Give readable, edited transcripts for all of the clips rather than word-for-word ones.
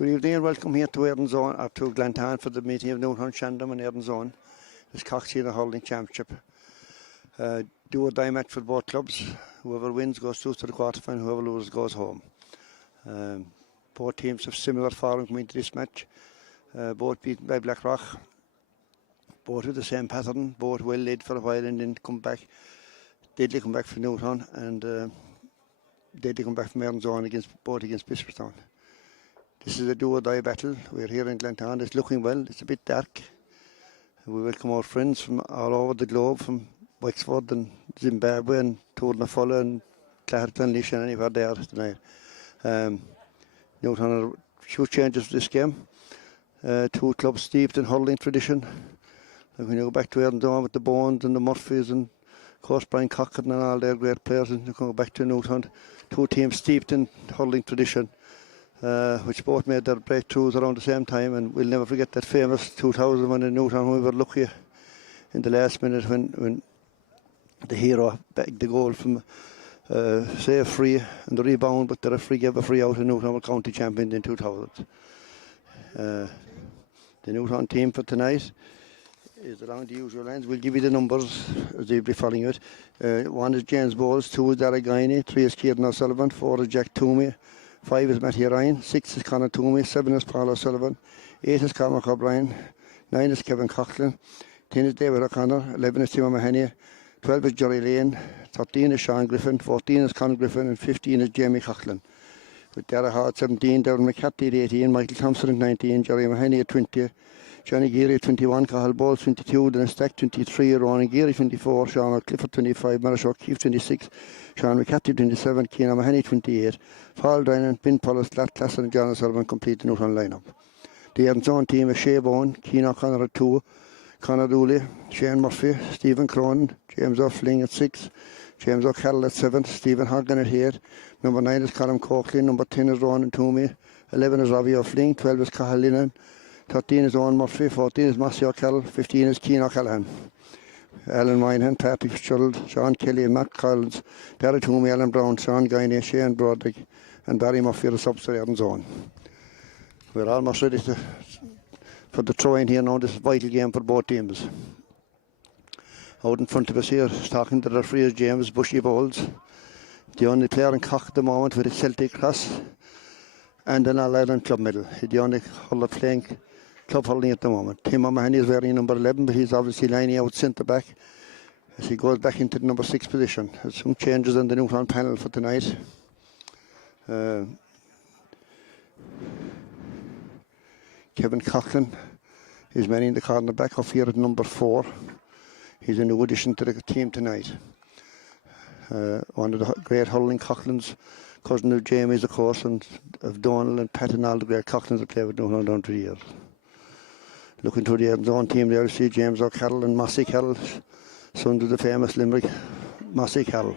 Good evening and welcome here to Erin Zone, or to Glentown for the meeting of Newtownshandrum and Erin Zone. This Coxina Hurling Championship. Do or die match for both clubs. Whoever wins goes through to the quarterfinal, whoever loses goes home. Both teams have similar form coming into this match. Both beaten by Blackrock. Both with the same pattern, both well led for a while and then come back. Deadly come back for Newtown and Deadly come back from Erin Zone against Bisperstown. This is a do-or-die battle. We're here in Glentown. It's looking well. It's a bit dark. We welcome our friends from all over the globe, from Wexford and Zimbabwe and Tournafulla and Clare-Clonlish and anywhere there tonight. Newtown are few changes to this game. Two clubs steeped in hurling tradition. And when you go back to Erin Zone with the Bones and the Murphys and of course Brian Cochran and all their great players, and you go back to Newtown, two teams steeped in hurling tradition. Which both made their breakthroughs around the same time, and we'll never forget that famous 2000 one in Newtown. We were lucky in the last minute when the hero bagged the goal from say a free and the rebound, but the referee gave a free out, and Newtown were county champions in 2000. The Newtown team for tonight is along the usual lines. We'll give you the numbers as they'll be following it. 1 is James Bowles, 2 is Derek Guiney, 3 is Kieran O'Sullivan, 4 is Jack Toomey, 5 is Matty Ryan, 6 is Conor Toomey, 7 is Paul O'Sullivan, 8 is Cormac O'Brien, 9 is Kevin Coughlin, 10 is David O'Connor, 11 is Tim O'Mahony, 12 is Jerry Lane, 13 is Sean Griffin, 14 is Conor Griffin, and 15 is Jamie Coughlin. With Dara Hart 17, Darren McCarthy at 18, Michael Thompson at 19, Jerry O'Mahony at 20, Johnny Geary at 21, Cathal Bowles 22, Dennis Stack 23, Ronan Geary 24, Sean Clifford 25, Marish O'Keefe 26, Sean McCarthy 27, Cian O'Mahony 28, Paul Drynan, Ben Pollis, Lat Classon and John O'Sullivan complete the Newtown lineup. The Erin Zone team is Shea Bowen, Cian O'Connor at 2, Conor Dooley, Shane Murphy, Stephen Cronin, James O'Fling at 6, James O'Carroll at 7, Stephen Horgan at 8, number 9 is Colin Coakley, number 10 is Ronan Toomey, 11 is Robbie O'Fling, 12 is Cathal Linnan, 13 is Owen Murphy, 14 is Massey O'Carroll, 15 is Cian O'Callaghan. Alan Moynihan, Patrick Fitzgerald, Sean Kelly, Matt Collins, Barry Toomey, Alan Brown, Sean Guiney, Shane Broderick and Barry Murphy are the subs for Erin Zone. We're almost ready for the throw-in here now. This is a vital game for both teams. Out in front of us here, talking to the referee is James Bushy Bowles, the only player in Cork at the moment with a Celtic cross and an All-Ireland club medal. He's the only hurler playing club hurling at the moment. Tim O'Mahony is wearing number 11, but he's obviously lining out centre back as he goes back into the number 6 position. There's some changes on the Newtown panel for tonight. Kevin Coughlin is manning the corner back off here at number 4. He's a new addition to the team tonight. One of the great hurling Coughlins, cousin of Jamie's of course, and of Donald and Pat and all the great Coughlins that play with Newtown down through the years. Looking to the Erin Zone team there, you see James O'Carroll and Mossy Carroll, sons of the famous Limerick Mossy Carroll.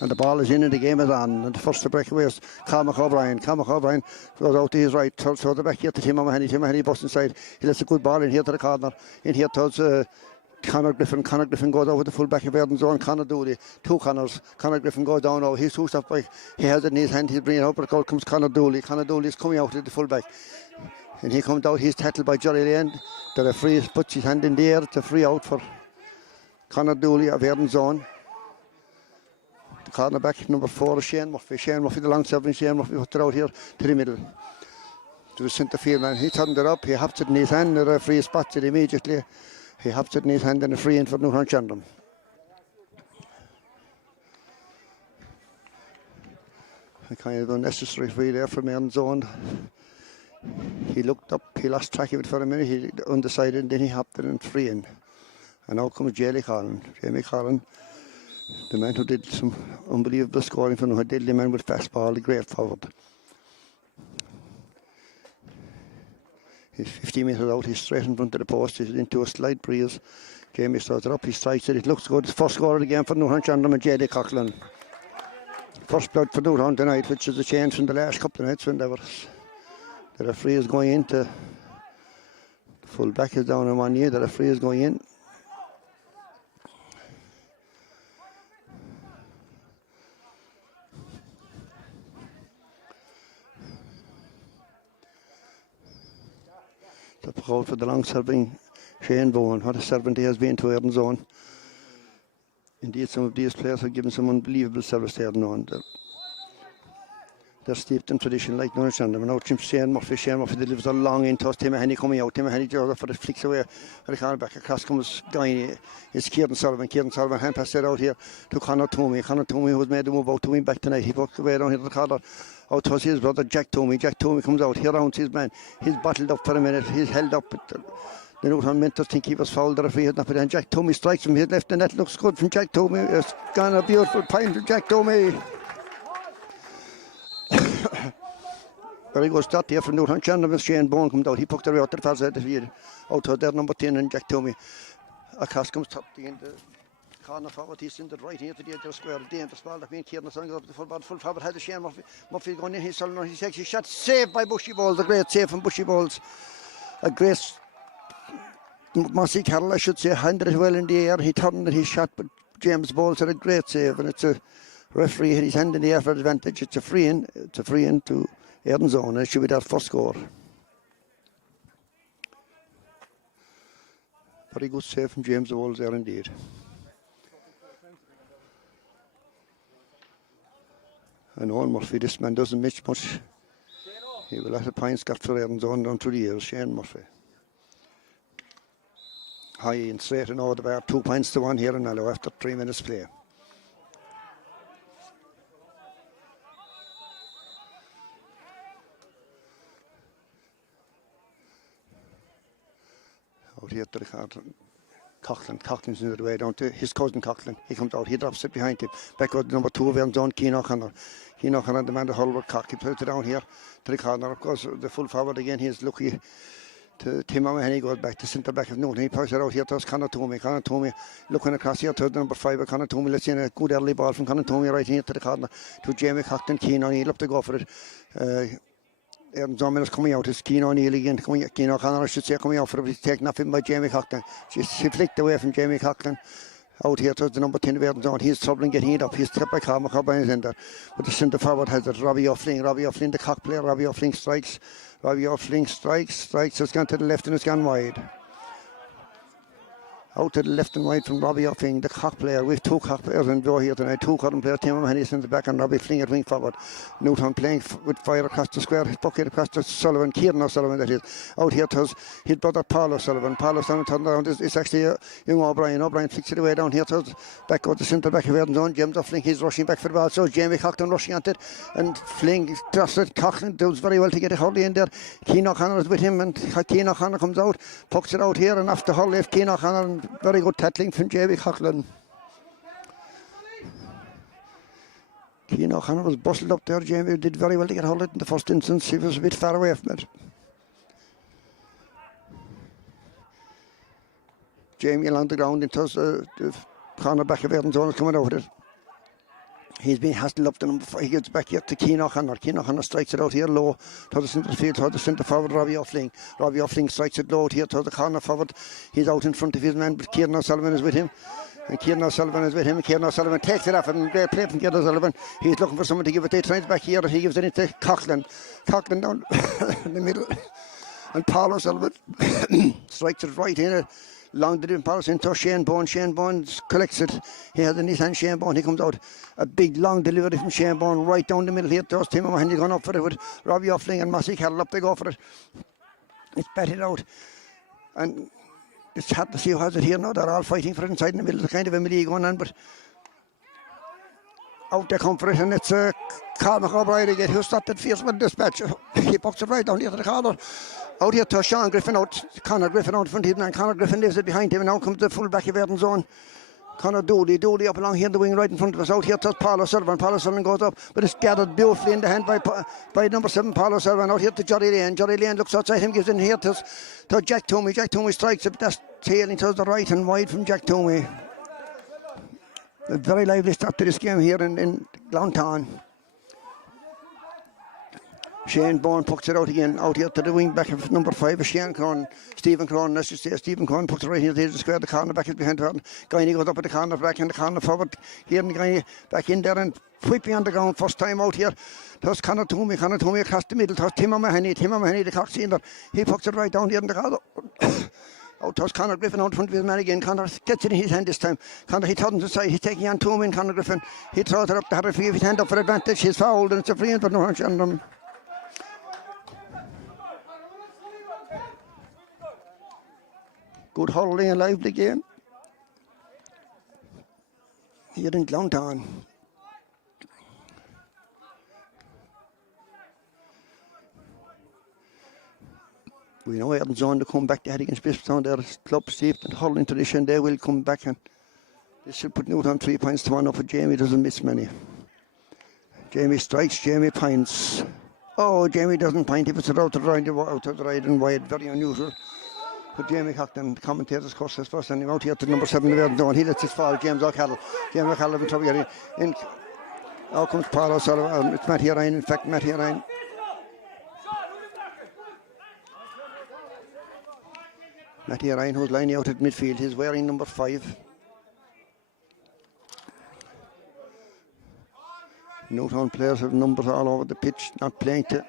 And the ball is in and the game is on. And the first to break away is Cormac O'Brien. Cormac O'Brien goes out to his right, so the back here to Tim O'Mahony. Tim O'Mahony busts inside. He lets a good ball in here to the corner. In here towards Conor Griffin. Conor Griffin goes over the full back of Erin Zone. Conor Dooley, 2 Conors. Conor Griffin goes down now. He's 2 steps back. He has it in his hand. He's bringing it up. But out comes Conor Dooley. Conor Dooley is coming out at the full back. And he comes out, he's tackled by Jerry Lane. The referee puts his hand in the air. It's a free out for Conor Dooley of Erin Zone. The cornerback, number 4 is Shane Murphy. Shane Murphy, the long 7, Shane Murphy puts it out here to the middle. To the centre field man. He turned it up, he hops it in his hand, the referee spots it immediately. He hops it in his hand and a free in for Newtownshandrum. A kind of unnecessary free there from Erin Zone. He looked up, he lost track of it for a minute, he undecided, and then he hopped it and free in. And now comes Jamie Collin, the man who did some unbelievable scoring for a deadly man with fast ball, the great forward. He's 50 metres out, he's straight in front of the post, he's into a slight breeze. Jamie starts it up, he strikes it, it looks good. It's first score of the game for Newtownshandrum and J.D. Coughlin. First blood for Newtown tonight, which is a change from the last couple of nights when they were. The referee is going into, the full back is down on 1 knee, the referee is going in. The call for the long serving Shane Bowen. What a servant he has been to Erin's own. Indeed, some of these players have given some unbelievable service to Erin own. They're steeped in tradition like Newtownshandrum. And now Shane Murphy delivers a long in toss. Tim Henny coming out. Tim Henny draws for the flicks away. For the corner back across comes Guy. It's Kieran Sullivan. Hand passed it out here to Conor Toomey. Conor Toomey, who's made the move out to win back tonight. He poked away down here to the corner. Out to his brother Jack Toomey. Jack Toomey comes out. He rounds his man. He's battled up for a minute. He's held up. The Newtown mentors think he was fouled. The referee had not put in. Jack Toomey strikes from his left. The net looks good from Jack Toomey. It's gone a beautiful time from Jack Toomey. Very good start here from Newtownshandrum as Shane Bowen comes out. He poked her out to the far side of the field. Out to their number 10 and Jack Toomey. Across comes top in the corner forward. He's in the right here to the edge of the square. Dangerous ball that means Kieran Sullivan goes up the full ball. Full forward has the Shane Murphy. Murphy's going in. He's Sullivan. He takes his shot. Saved by Bushy Balls. A great save from Bushy Balls. A great Mossy Carroll, I should say, handed it well in the air. He turned his shot, but James Bowles had a great save, and it's a referee had his hand in the air for advantage. It's a free in. It's a free in to Erin's own, and it should be their first score. Very good save from James Bowles there indeed. And Owen Murphy, this man doesn't miss much. He will have a points got for Erin's own down through the years, Shane Murphy. High and straight and over the bar, 2 points to 1 here in Mallow after 3 minutes play. Out here to the corner. Coughlin's in the way down to his cousin Coughlin. He comes out, he drops it behind him. Back out number 2 of Erin's own, Cian O'Connor. Cian O'Connor, the man to hold with Cock. He puts it down here to the corner. Of course, the full forward again, he's lucky. To Tim O'Mahony goes back to centre back of Newton. He pushes it out here to Conor Toomey. Conor Toomey looking across here to number 5 of Conor Toomey. Let's see a good early ball from Conor Toomey right here to the corner to Jamie Coughlin. Cian O'Neill up to go for it. Erin's own is coming out. It's Cian O'Neill again. Cian O'Connor, I should say, coming out for it. He's taken off him by Jamie Coughlin. She flicked away from Jamie Coughlin. Out here to the number 10 of Erin's own. He's troubling getting it up. He's kept by Cormac O'Brien in there. But the centre forward has it. Robbie O'Flynn, the cock player. Robbie O'Flynn strikes. It's gone to the left and it's gone wide. Out to the left and wide from Robbie O'Flynn, the cock player. We have 2 cock players in go here tonight. 2 current players, Tim O'Mahony in the back and Robbie Flynn at wing forward. Newtown playing with fire across the square. His bucket across to Sullivan, Kieran O'Sullivan that is. Out here to his brother Paul O'Sullivan. Paul O'Sullivan turned around. It's actually young O'Brien. O'Brien flicks it away down here to back out the centre back of Erin's own. James O'Flynn, he's rushing back for the ball. So Jamie Coughlin rushing at it. And Flynn tossed it. Coughlin does very well to get it hurley in there. Cian O'Connor is with him and Cian O'Connor comes out, pucks it out here and off the hull left Cian O'Connor. Very good tackling from Jamie Coughlin. Cian O'Connor was bustled up there. Jamie did very well to get hold of it in the first instance. He was a bit far away from it. Jamie along the ground into the corner back of Erin's own is coming out with it. He's been hassled up to number 5. He gets back here to Cian O'Connor. Cian O'Connor strikes it out here low to the centre field, to the centre forward Robbie O'Flynn. Robbie O'Flynn strikes it low out here to the corner forward. He's out in front of his man, but Kieran O'Sullivan is with him. And Kieran O'Sullivan takes it off him. Great play from Kieran O'Sullivan. He's looking for someone to give it to. He tries back here. He gives it into Coughlin. Coughlin down in the middle. And Paul O'Sullivan strikes it right in it. Long delivery pass into Shane Bowen. Shane Bowen collects it. He has in his hand Shane Bowen. He comes out. A big long delivery from Shane Bowen right down the middle here. There's Tim O'Mahony going up for it with Robbie O'Flynn and Mossy Carroll up. They go for it. It's batted out. And it's hard to see who has it here now. They're all fighting for it inside in the middle. There's kind of a melee going on, but out they come for it, and it's Cormac O'Brien again who stopped it fierce with dispatch. He pucks it right down here to the corner. Out here to Sean Griffin out. Conor Griffin out in front of him, and Conor Griffin leaves it behind him, and now comes the full back of Erin's own. Conor Dooley up along here in the wing right in front of us. Out here to Paul O'Sullivan. Paul O'Sullivan goes up, but it's gathered beautifully in the hand by number 7 Paul O'Sullivan. Out here to Johnny Lane. Johnny Lane looks outside him, gives it in here to Jack Toomey. Jack Toomey strikes it, but that's tailing to the right and wide from Jack Toomey. A very lively start to this game here in Glantown. Shane Bourne puts it out again, out here to the wing back of number 5 is Shane Cron. Stephen Cron, as you say, Stephen Cron puts it right here to the square. The corner back is behind her. Guiney goes up at the corner back and the corner forward. Here and Guiney back in there and whipping on the ground. First time out here. There's Conor Toomey across the middle. There's Tim O'Mahony, the coxscene. He puts it right down here in the corner. Out towards Conor Griffin out in front of his man again. Conor gets it in his hand this time. Conor, he turns aside. He's taking on Toomey and Conor Griffin. He throws it up the referee with his hand up for advantage. He's fouled and it's a free in for Newtownshandrum. Good hurling and lively game here in Clowntown. We know Erin's on to come back. They had against Bispstown. Their club steeped in hurling tradition. They will come back and they should put Newtown 3 points to 1 up. But Jamie doesn't miss many. Jamie strikes. Jamie pints. Oh, Jamie doesn't pint. He puts it out to the right and wide. Very unusual. But Jamie Cockton, the commentators, of course, his first and out here to number 7 of Erdon. He lets his fall, James O'Callaghan. James O'Callaghan in trouble getting in. Now comes Paul O'Sullivan. It's Matty Ryan, in fact, Matty Ryan. Matty Ryan, who's lining out at midfield. He's wearing number 5. Newtown players have numbers all over the pitch, not playing to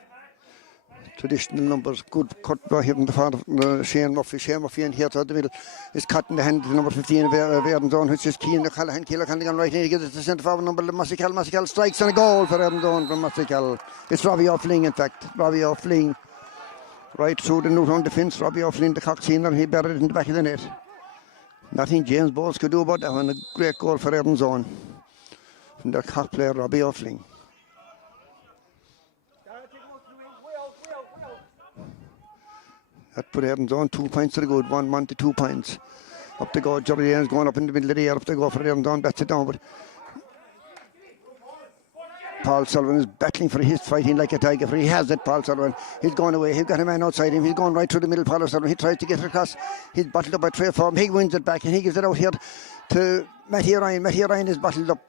traditional numbers. Good cut by him, the father Shane Murphy. Shane Murphy in here toward the middle is cut in the hand to number 15 of Erdon, which is Keane O'Callaghan. Keane O'Callaghan right in. He gives it to centre forward number Massical. Massical strikes and a goal for Erdon from Massical. It's Robbie O'Fling, in fact. Robbie O'Fling right through the Newtown defence. Robbie O'Fling, the coxscene, he buried it in the back of the net. Nothing James Bowles could do about that one. A great goal for Erdon from their cock player Robbie O'Fling. That put Erdon 2 points to the good, 1 to 2 points. Up to go, Jerry Dane's going up in the middle of the air, up to go for Erdon, bats it down, but Paul Sullivan is battling for his fighting like a tiger, for he has it, Paul Sullivan. He's going away, he's got a man outside him, he's going right through the middle, Paul Sullivan. He tries to get it across, he's bottled up by 3 or 4, he wins it back and he gives it out here to Matty Ryan. Matty Ryan is bottled up.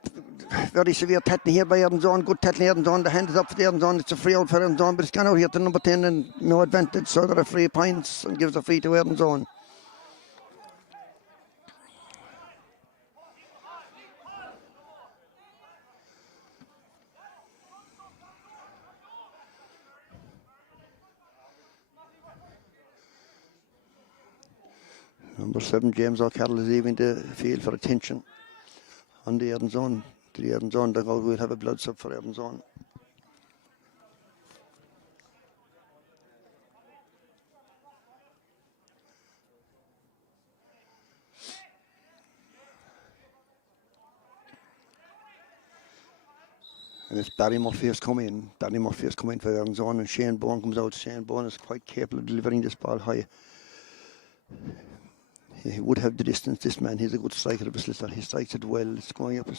Very severe tackling here by Erdon. Good tackling Erdon. The hand is up for the Erdon. It's a free out for Erdon, but it's gone out here to number 10 and no advantage. So there are 3 points and gives a free to Erdon. Number 7, James O'Callaghan, is leaving the field for attention on the Erdon. The Erdon dugout will have a blood sub for Erdon. And it's Barry Murphy has come in. Barry Murphy has come in for Erdon, and Shane Bourne comes out. Shane Bourne is quite capable of delivering this ball high. He would have the distance, this man. He's a good striker of a sliotar. He strikes it well. It's going up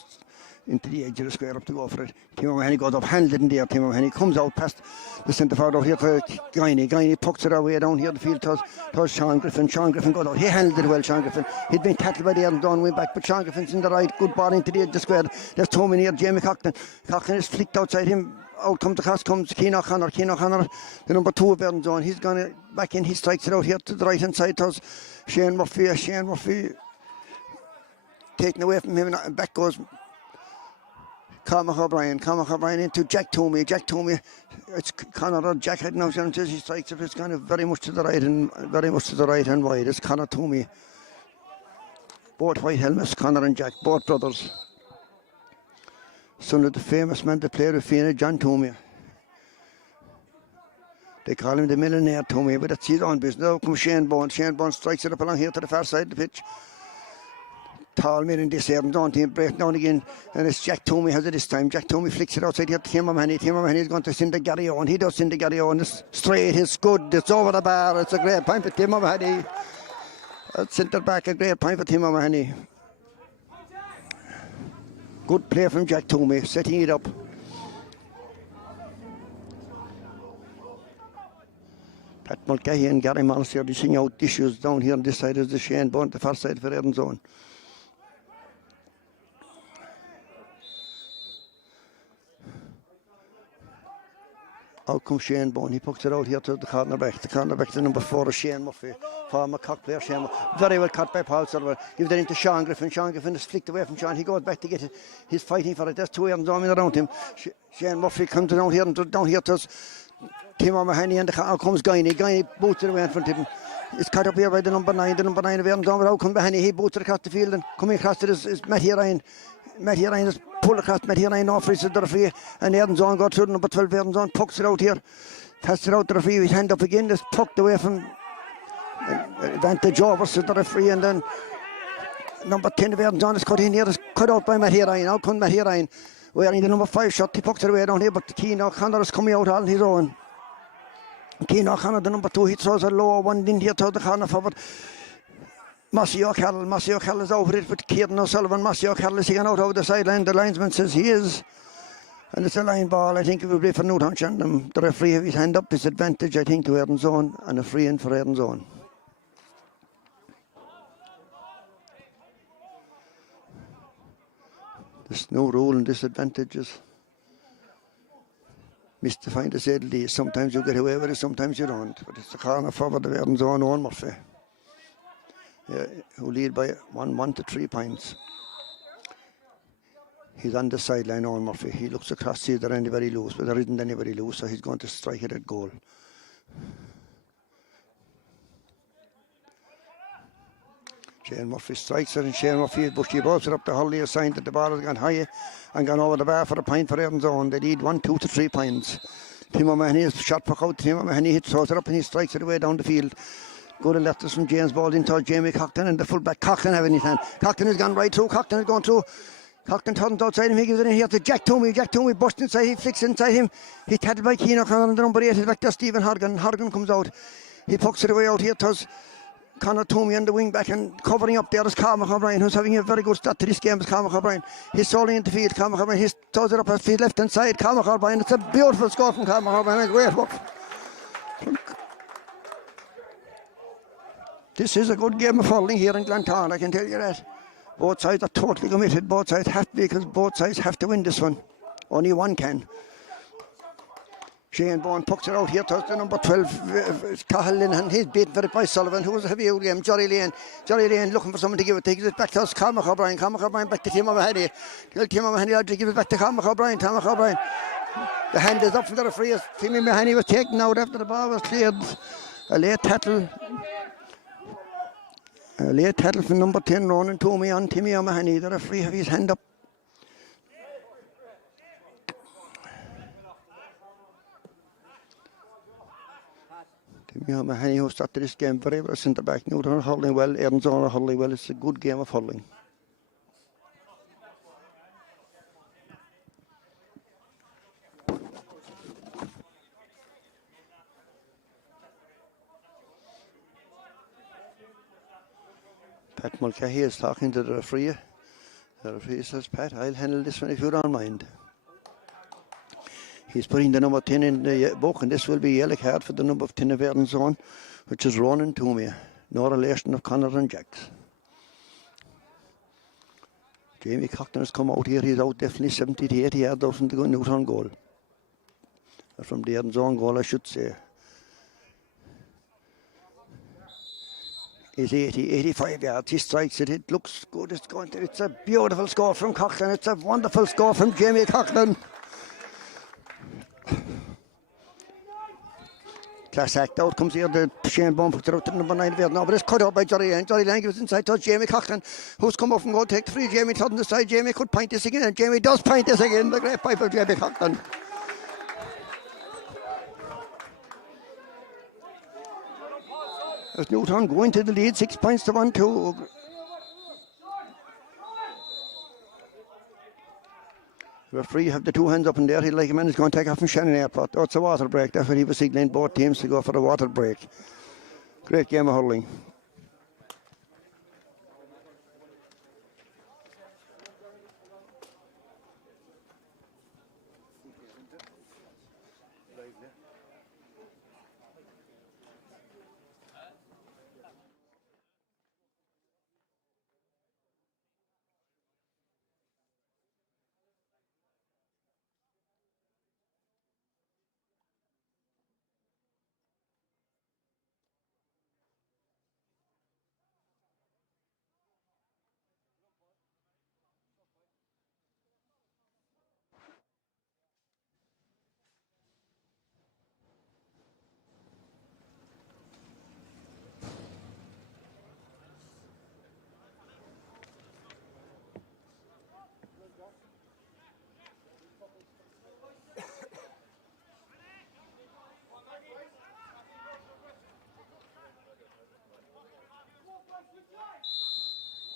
into the edge of the square up to go for it. Tim O'Mahony goes up, handled it in there. Tim O'Mahony comes out past the centre forward out here to Guiney. Guiney pucks it away down here the field towards Sean Griffin. Sean Griffin goes out. He handled it well, Sean Griffin. He'd been tackled by the Erdon wing back, but Sean Griffin's in the right. Good ball into the edge of the square. There's Tommy near Jamie Cockton. Cockton is flicked outside him. Out comes the cross, comes Keane O'Connor. Keane O'Connor, the number 2 of Erdon. He's gone back in. He strikes it out here to the right hand side towards Shane Murphy. Shane Murphy taken away from him, and back goes Cormac O'Brien. Cormac O'Brien into Jack Toomey. Jack Toomey, it's Conor or Jack. I don't know if he strikes it. It's kind of very much to the right and wide. It's Conor Toomey. Both white helmets, Conor and Jack, both brothers. Son of the famous man, the player of Fianna, John Toomey. They call him the millionaire Toomey, but that's his own business. Now comes Shane Bourne. Shane Bourne strikes it up along here to the far side of the pitch. Tall men in this Erdon team break down again, and it's Jack Toomey has it this time. Jack Toomey flicks it outside here to Tim O'Mahony. Tim O'Mahony is going to send the Gary on. He does send the Gary on. It's straight, it's good, it's over the bar. It's a great point for Tim O'Mahony. Centre back, a great point for Tim O'Mahony. Good play from Jack Toomey, setting it up. Pat Mulcahy and Gary Moss here dishing out issues down here on this side is the Shane Bourne, the far side for Erdon. Out comes Shane Bone. He puts it out here to the cornerback. The cornerback to number 4 is Shane Murphy. Former cock player Shane Murphy. Very well cut by Paul Sullivan. Gives it into Sean Griffin. Sean Griffin is flicked away from Sean. He goes back to get it. He's fighting for it. There's 2 Aaron zooming around him. Shane Murphy comes down here to us. Tim O'Mahony and out comes Guiney. Guiney boots it away in front of him. It's cut up here by the number 9. The number 9 of Aaron Zomer. Out comes Mahoney. He boots it across the field and coming across it is Matty Ryan. Matty Ryan is pulled across. Matty Ryan off for the referee. And Aaron Zomer goes through the number 12. Aaron Zomer pucks it out here. Passes it out to the referee. His hand up again. It's pucked away from advantage over to the referee. And then number 10 of Aaron Zomer is cut in here. It's cut out by Matty Ryan. Out comes Matty Ryan. Wearing the number 5 shot. He pucks it away down here. But Keane O'Connor is coming out on his own. Keane O'Connor, the number 2, he throws a lower one in here to the corner forward. Massey O'Carroll is over it with Kieran O'Sullivan. Massey O'Carroll is taken out over the sideline. The linesman says he is. And it's a line ball. I think it will be for Newtownshandrum. The referee have his hand up. Disadvantage, I think, to Erin's own. And a free in for Erin's own. There's no rule in disadvantages. Mystifying to say the least. Sometimes you get away with it, sometimes you don't. But it's the corner forward of Erin's own Murphy. Who lead by 1 to 3 points. He's on the sideline, Owen Murphy. He looks across, sees there anybody loose, but there isn't anybody loose, so he's going to strike it at goal. Shane Murphy strikes it, and Shane Murphy bushy balls it up the Hurley, a sign that the ball has gone high and gone over the bar for a point for Erin's own. They lead 1, 2 to 3 points. Tim O'Mahony is shot puck out. Tim O'Mahony throws it up and he strikes it away down the field. Go to left us from James Baldwin towards Jamie Cockton, and the fullback Cockton having his hand. Cockton has gone right through. Cockton has gone through. Cockton turns outside him. He gives it in here to Jack Toomey. Jack Toomey busts inside. He flicks inside him. He's tackled by Keane O'Connor, and the number 8 is back there, Stephen Horgan. Horgan comes out. He pucks it away out here towards Conor Toomey on the wing back, and covering up there is Cormac O'Brien, who's having a very good start to this game. Is Cormac O'Brien. He's solely into field. Cormac O'Brien. He throws it up his feet left hand side. Cormac O'Brien. It's a beautiful score from Cormac O'Brien. Great work. This is a good game of hurling here in Glentown, I can tell you that. Both sides are totally committed. Both sides have to, because both sides have to win this one. Only one can. Shane Bourne pucks it out here towards the number 12, Cahill, and he's beaten for it by Sullivan, who was a heavy old game. Johnny Lane looking for someone to give it. He gives it back to us, Cormac O'Brien. Cormac O'Brien back to Tim O'Mahony. Tim O'Mahony to give it back to Cormac O'Brien. Cormac O'Brien. The hand is up from the referee. Tim O'Mahony was taken out after the ball was cleared. A late tackle. A late tackle from number 10, Ronan Toomey, on Timmy O'Mahony. The referee have his hand up. Timmy O'Mahony, who started this game very well, centre back. Newton are hurling well, Erin's are hurling well. It's a good game of hurling. Pat Mulcahy is talking to the referee. The referee says, Pat, I'll handle this one if you don't mind. He's putting the number 10 in the book, and this will be a yellow card for the number 10 of Erin's own, which is Ronan Toomey. No relation of Connor and Jacks. Jamie Cockton has come out here. He's out definitely 70 to 80 yards out from the Newtown goal. Or from the Erin's own goal, I should say. Is 85 yards. He strikes it. It looks good. It's a beautiful score from Coughlin. It's a wonderful score from Jamie Coughlin. Class act out comes here. The Shane Bone puts it out to number 9 of now, but it's cut out by Johnny Lane. Johnny Lane gives it inside towards Jamie Coughlin, who's come up and go take the free. Jamie turns the side. Jamie could point this again, and Jamie does point this again. The great pipe of Jamie Coughlin. As Newtown going to the lead, 6 points to 1-2. The referee have the two hands up in there. He'd like a man who's going to take off from Shannon Airport. Oh, it's a water break. That's what he was signalling both teams to go for a water break. Great game of hurling.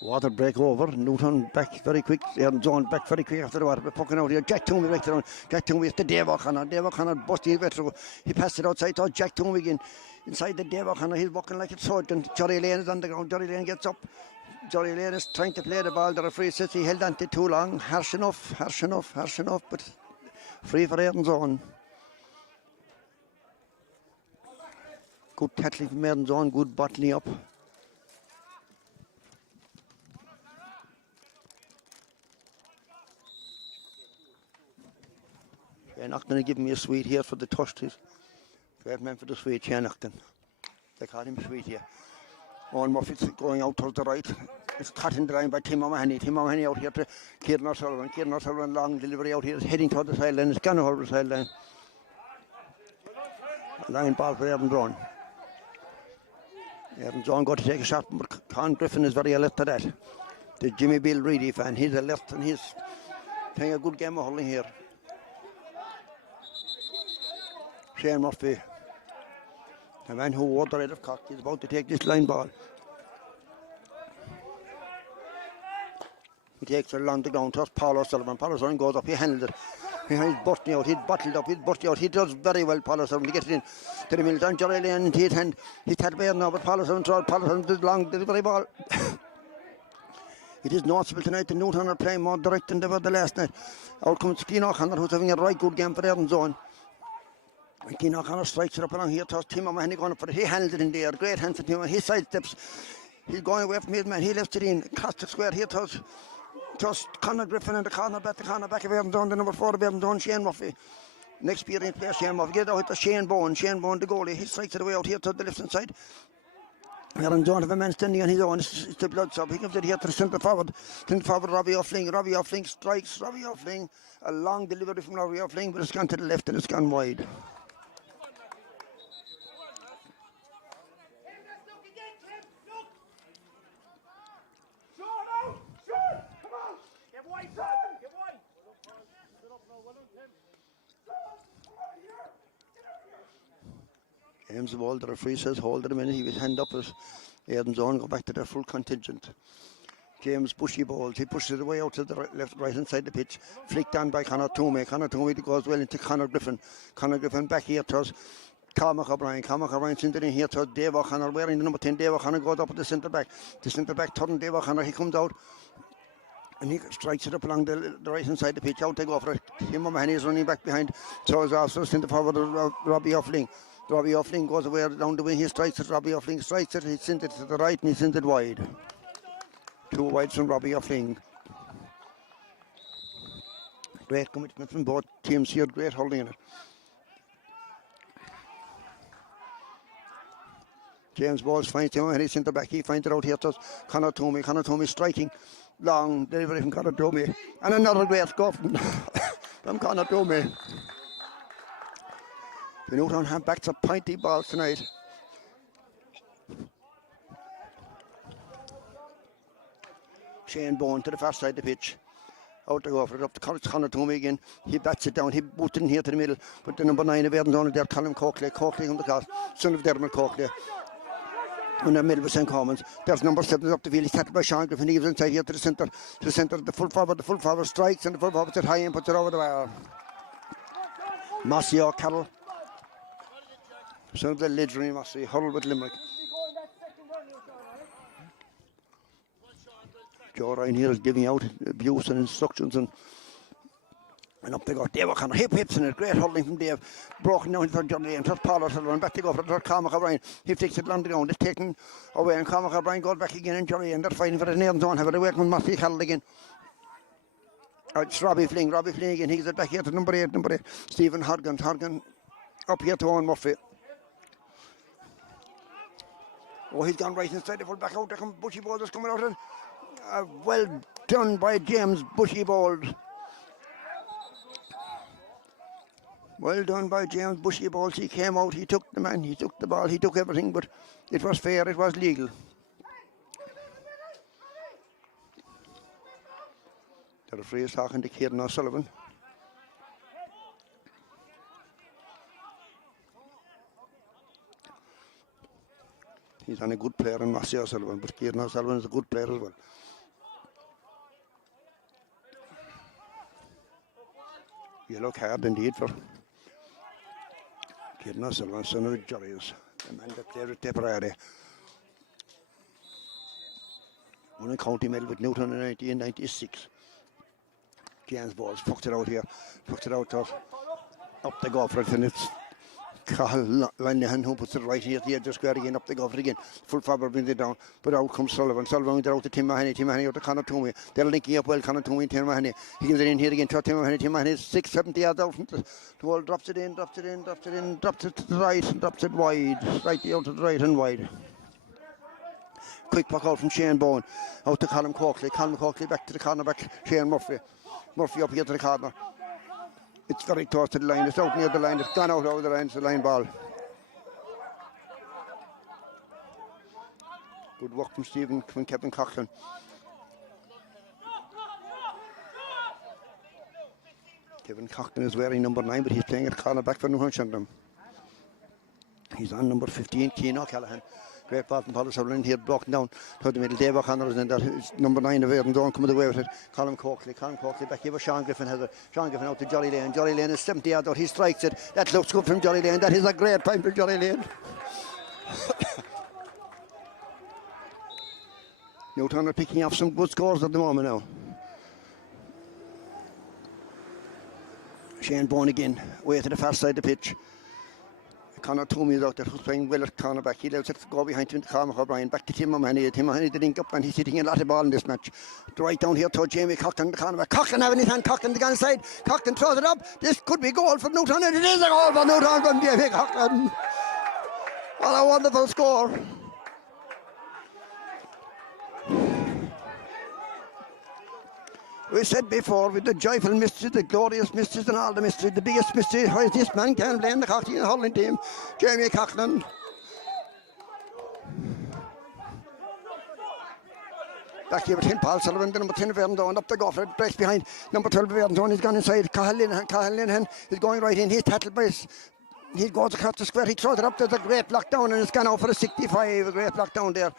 Water break over. Newton back very quick. John back very quick after the water. Poking out here. Jack Toomey back down. Jack Toomey to Dave O'Connor. Dave O'Connor busting it through. He passed it outside to Jack Toomey again. Inside the Dave O'Connor. He's walking like it's sword. And Johnny Lane is on the ground. Johnny Lane gets up. Johnny Lane is trying to play the ball. The referee says he held on to too long. Harsh enough. But free for Erin's own. Good tackling from Erin's own. Good bottling up. Shane Acton giving me a sweet here for the touch. Great man for the sweet, Shane Acton. They call him sweet here. Owen Murphy's going out towards the right. It's cut in the line by Tim O'Mahony. Tim O'Mahony out here to Kieran O'Sullivan. Kieran O'Sullivan, long delivery out here. It's heading toward the sideline. It's gone over the sideline. Line ball for Erin Brown. Erin Brown got to take a shot, but Con Griffin is very alert to that. The Jimmy Bill Reedy fan. He's alert and he's playing a good game of hurling here. Shane Murphy, the man who wore the red of cock, is about to take this line ball. He takes it along the ground towards Paul O'Sullivan. Paul O'Sullivan goes up, he handles it. He's busting out, he's bottled up, he's busting out. He does very well, Paul O'Sullivan, to get it in to the middle. John Johnny Lane, he's had bare now, but Paul O'Sullivan does long delivery ball. It is noticeable tonight that Newtown are playing more direct than they were the last night. Out comes Keane O'Connor, who's having a right good game for Erin's own. Keane O'Connor strikes it up along here towards Tim O'Mahony going up for it. He handles it in the air. Great hands from Tim O'Mahony. He sidesteps. He's going away from his man. He lifts it in. Across the square here towards Conor Griffin and the corner back of Erin's own. The number 4 of Erin's own, Shane Murphy. Next experienced player, Shane Murphy. Get out to Shane Bowen. Shane Bowen, the goalie. He strikes it away out here to the left hand side. Erin's own have a man standing on his own. It's the blood sub. He gives it here to the centre forward. Robbie O'Fling. Robbie O'Fling strikes. Robbie O'Fling. A long delivery from Robbie O'Fling, but it's gone to the left and it's gone wide. James the ball, the referee says hold it a minute. He was hand up as Erin's own go back to their full contingent. James bushy balls, he pushes it away out to the right hand side of the pitch, flicked on by Conor Toomey. Conor Toomey goes well into Conor Griffin. Conor Griffin back here towards Cormac O'Brien. Cormac O'Brien centred in here towards Dave O'Connor, wearing the number 10. Dave O'Connor goes up at the centre back. The centre back turning Dave O'Connor, he comes out and he strikes it up along the right hand side of the pitch. Out they go for it. Tim O'Mahony is running back behind. So is also centre forward Robbie O'Fling. Robbie O'Fling goes away down the wing. He strikes it. Robbie O'Fling strikes it. He sends it to the right and he sends it wide. 2 wides from Robbie O'Fling. Great commitment from both teams here. Great holding in it. James Bowles finds him and he's centre back. He finds it out here to Conor Toomey. Conor Toomey striking. Long delivery from Conor Toomey. And another great score from Conor Toomey. The Newtown have back to pointy balls tonight. Shane Bowen to the far side of the pitch. Out to go for it, up to Conor Toomey again. He bats it down, he boots it in here to the middle. But the number 9 of Erin's on there, Colin Coakley. Coakley on the cross, son of Dermot Coakley. In the middle of St. Commons. There's number 7 up the field. He's tackled by Sean Griffin. He gives inside here to the centre. The full forward strikes and the full forward puts it high and puts it over the bar. Mossy O'Carroll. Son of the Lidgery Mossy, hurled with Limerick. Joe Ryan here is giving out abuse and instructions and up they go. Dave O'Connor, hips in it, great hurling from Dave. Broken down to Johnny and to Paul O'Sullivan, back to go for it, Cormac O'Brien. He takes it along the ground, it's taken away and Cormac O'Brien goes back again and Johnny and they're fighting for the Nairn zone, have it away from Mossy Carroll again. It's Robbie Fling again, he gets it back here to number 8. Stephen Horgan up here to Owen Murphy. Oh, he's gone right inside the full back out. There come Bushy Bowles is coming out. And well done by James Bushy Bowles. Well done by James Bushy Bowles. He came out, he took the man, he took the ball, he took everything, but it was fair, it was legal. The referee is talking to Kieran O'Sullivan. He's on a good player in Mossy O'Sullivan, but Kieran O'Sullivan is a good player as well. Yellow card indeed for Kieran O'Sullivan, son of Jollies, the man that played at Tipperary. Won a county medal with Newton in 1996. James Balls fucked it out here, fucked it out up the go for it, and it's Cahill Lenihan who puts it right here at the edge of square again, up the go for it again. Full forward brings it down, but out comes Sullivan. Sullivan out to Tim Mahoney, Tim Mahoney out to Conor Toomey. They're linking up well, Conor Toomey and Tim Mahoney. He gives it in here again to Tim Mahoney. Tim Mahoney is 6-70 yards out from the wall, drops it in, drops it to the right, and drops it wide, right out to the right and wide. Quick puck out from Shane Bowen, out to Colin Coakley. Colin Coakley back to the corner back, Shane Murphy. Murphy up here to the corner. It's very close to the line, it's out near the line, it's gone out over the line, it's the line ball. Good work from Stephen, from Kevin Coughlin. Kevin Coughlin is wearing number 9, but he's playing at cornerback for Newtownshandrum. He's on number 15, Keane O'Callaghan. Great ball from Paul Sullivan here, broken down to the middle. Dave O'Connor is in there. Number 9 of Erin, don't come away with it. Colin Coakley back here, Sean Griffin has it. Sean Griffin out to Jolly Lane. Jolly Lane is 70 yards out. He strikes it. That looks good from Jolly Lane. That is a great point for Jolly Lane. Newtown are picking up some good scores at the moment now. Shane Bourne again, way to the far side of the pitch. Conor Toomey is out there, who's playing well at cornerback. He allows it to go behind to Cormac O'Brien. Back to Tim O'Mahony. Tim O'Mahony to link up, and he's hitting a lot of ball in this match. Right down here to Jamie Coughlin, the cornerback. Coughlin having his hand, Coughlin to the inside. Coughlin throws it up. This could be a goal for Newtown, and it is a goal for Newtown from Jamie Coughlin. What a wonderful score. We said before, with the joyful mysteries, the glorious mysteries and all the mysteries, the biggest mystery is this man can blame the Cockney and hurling team, Jamie Coughlin. Back here with him, Paul Sullivan, the number 10 of Vernon, up the go for it, breaks behind number 12 of Vernon, he's gone inside. Cahill Linehan is going right in, he's tackled by he goes across the square, he throws it up, there's a great block down, and it's gone out for a 65, a great block down there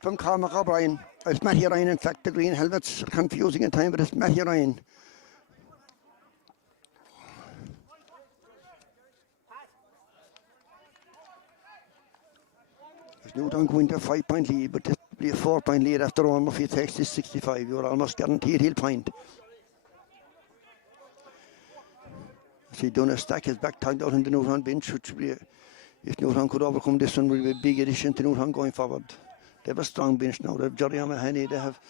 from Cormac O'Brien. It's Matthew Ryan, in fact. The green helmet's confusing in time, but it's Matthew Ryan. There's Newtown going to a 5-point lead, but this will be a 4-point lead after all. If he takes this 65, you're almost guaranteed he'll point. See, Donagh Stack is back tagged out in the Newtown bench, which would be, if Newtown could overcome this one, will be a big addition to Newtown going forward. They have a strong bench now. They have Jerry O'Mahony. They have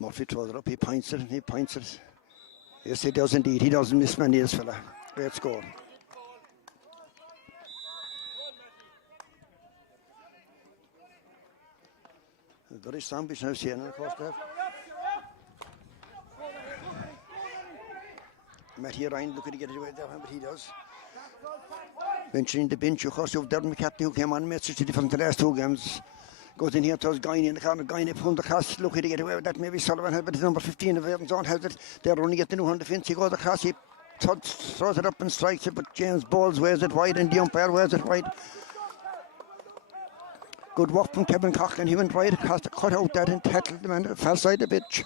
Murphy throws it up. He points it and he points it. Yes, he does indeed. He doesn't miss many, this fella. Great score. A very strong bench now, and of course they have Matthew Ryan looking to get it away there, but he does. Venturing the bench, of course, you have Dermot McCartney, who came on message to different the last 2 games. Goes in here to Guiney in the corner. Guiney pulled across, looking to get away with that. Maybe Sullivan has it, but it's number 15 of Everton's on has it. They're running at the Newtown defence. He goes across, he throws it up and strikes it, but James Bowles wears it wide and the umpire wears it wide. Good work from Kevin Coughlin. He went right across to cut out that and tackled the man at the far side of the pitch.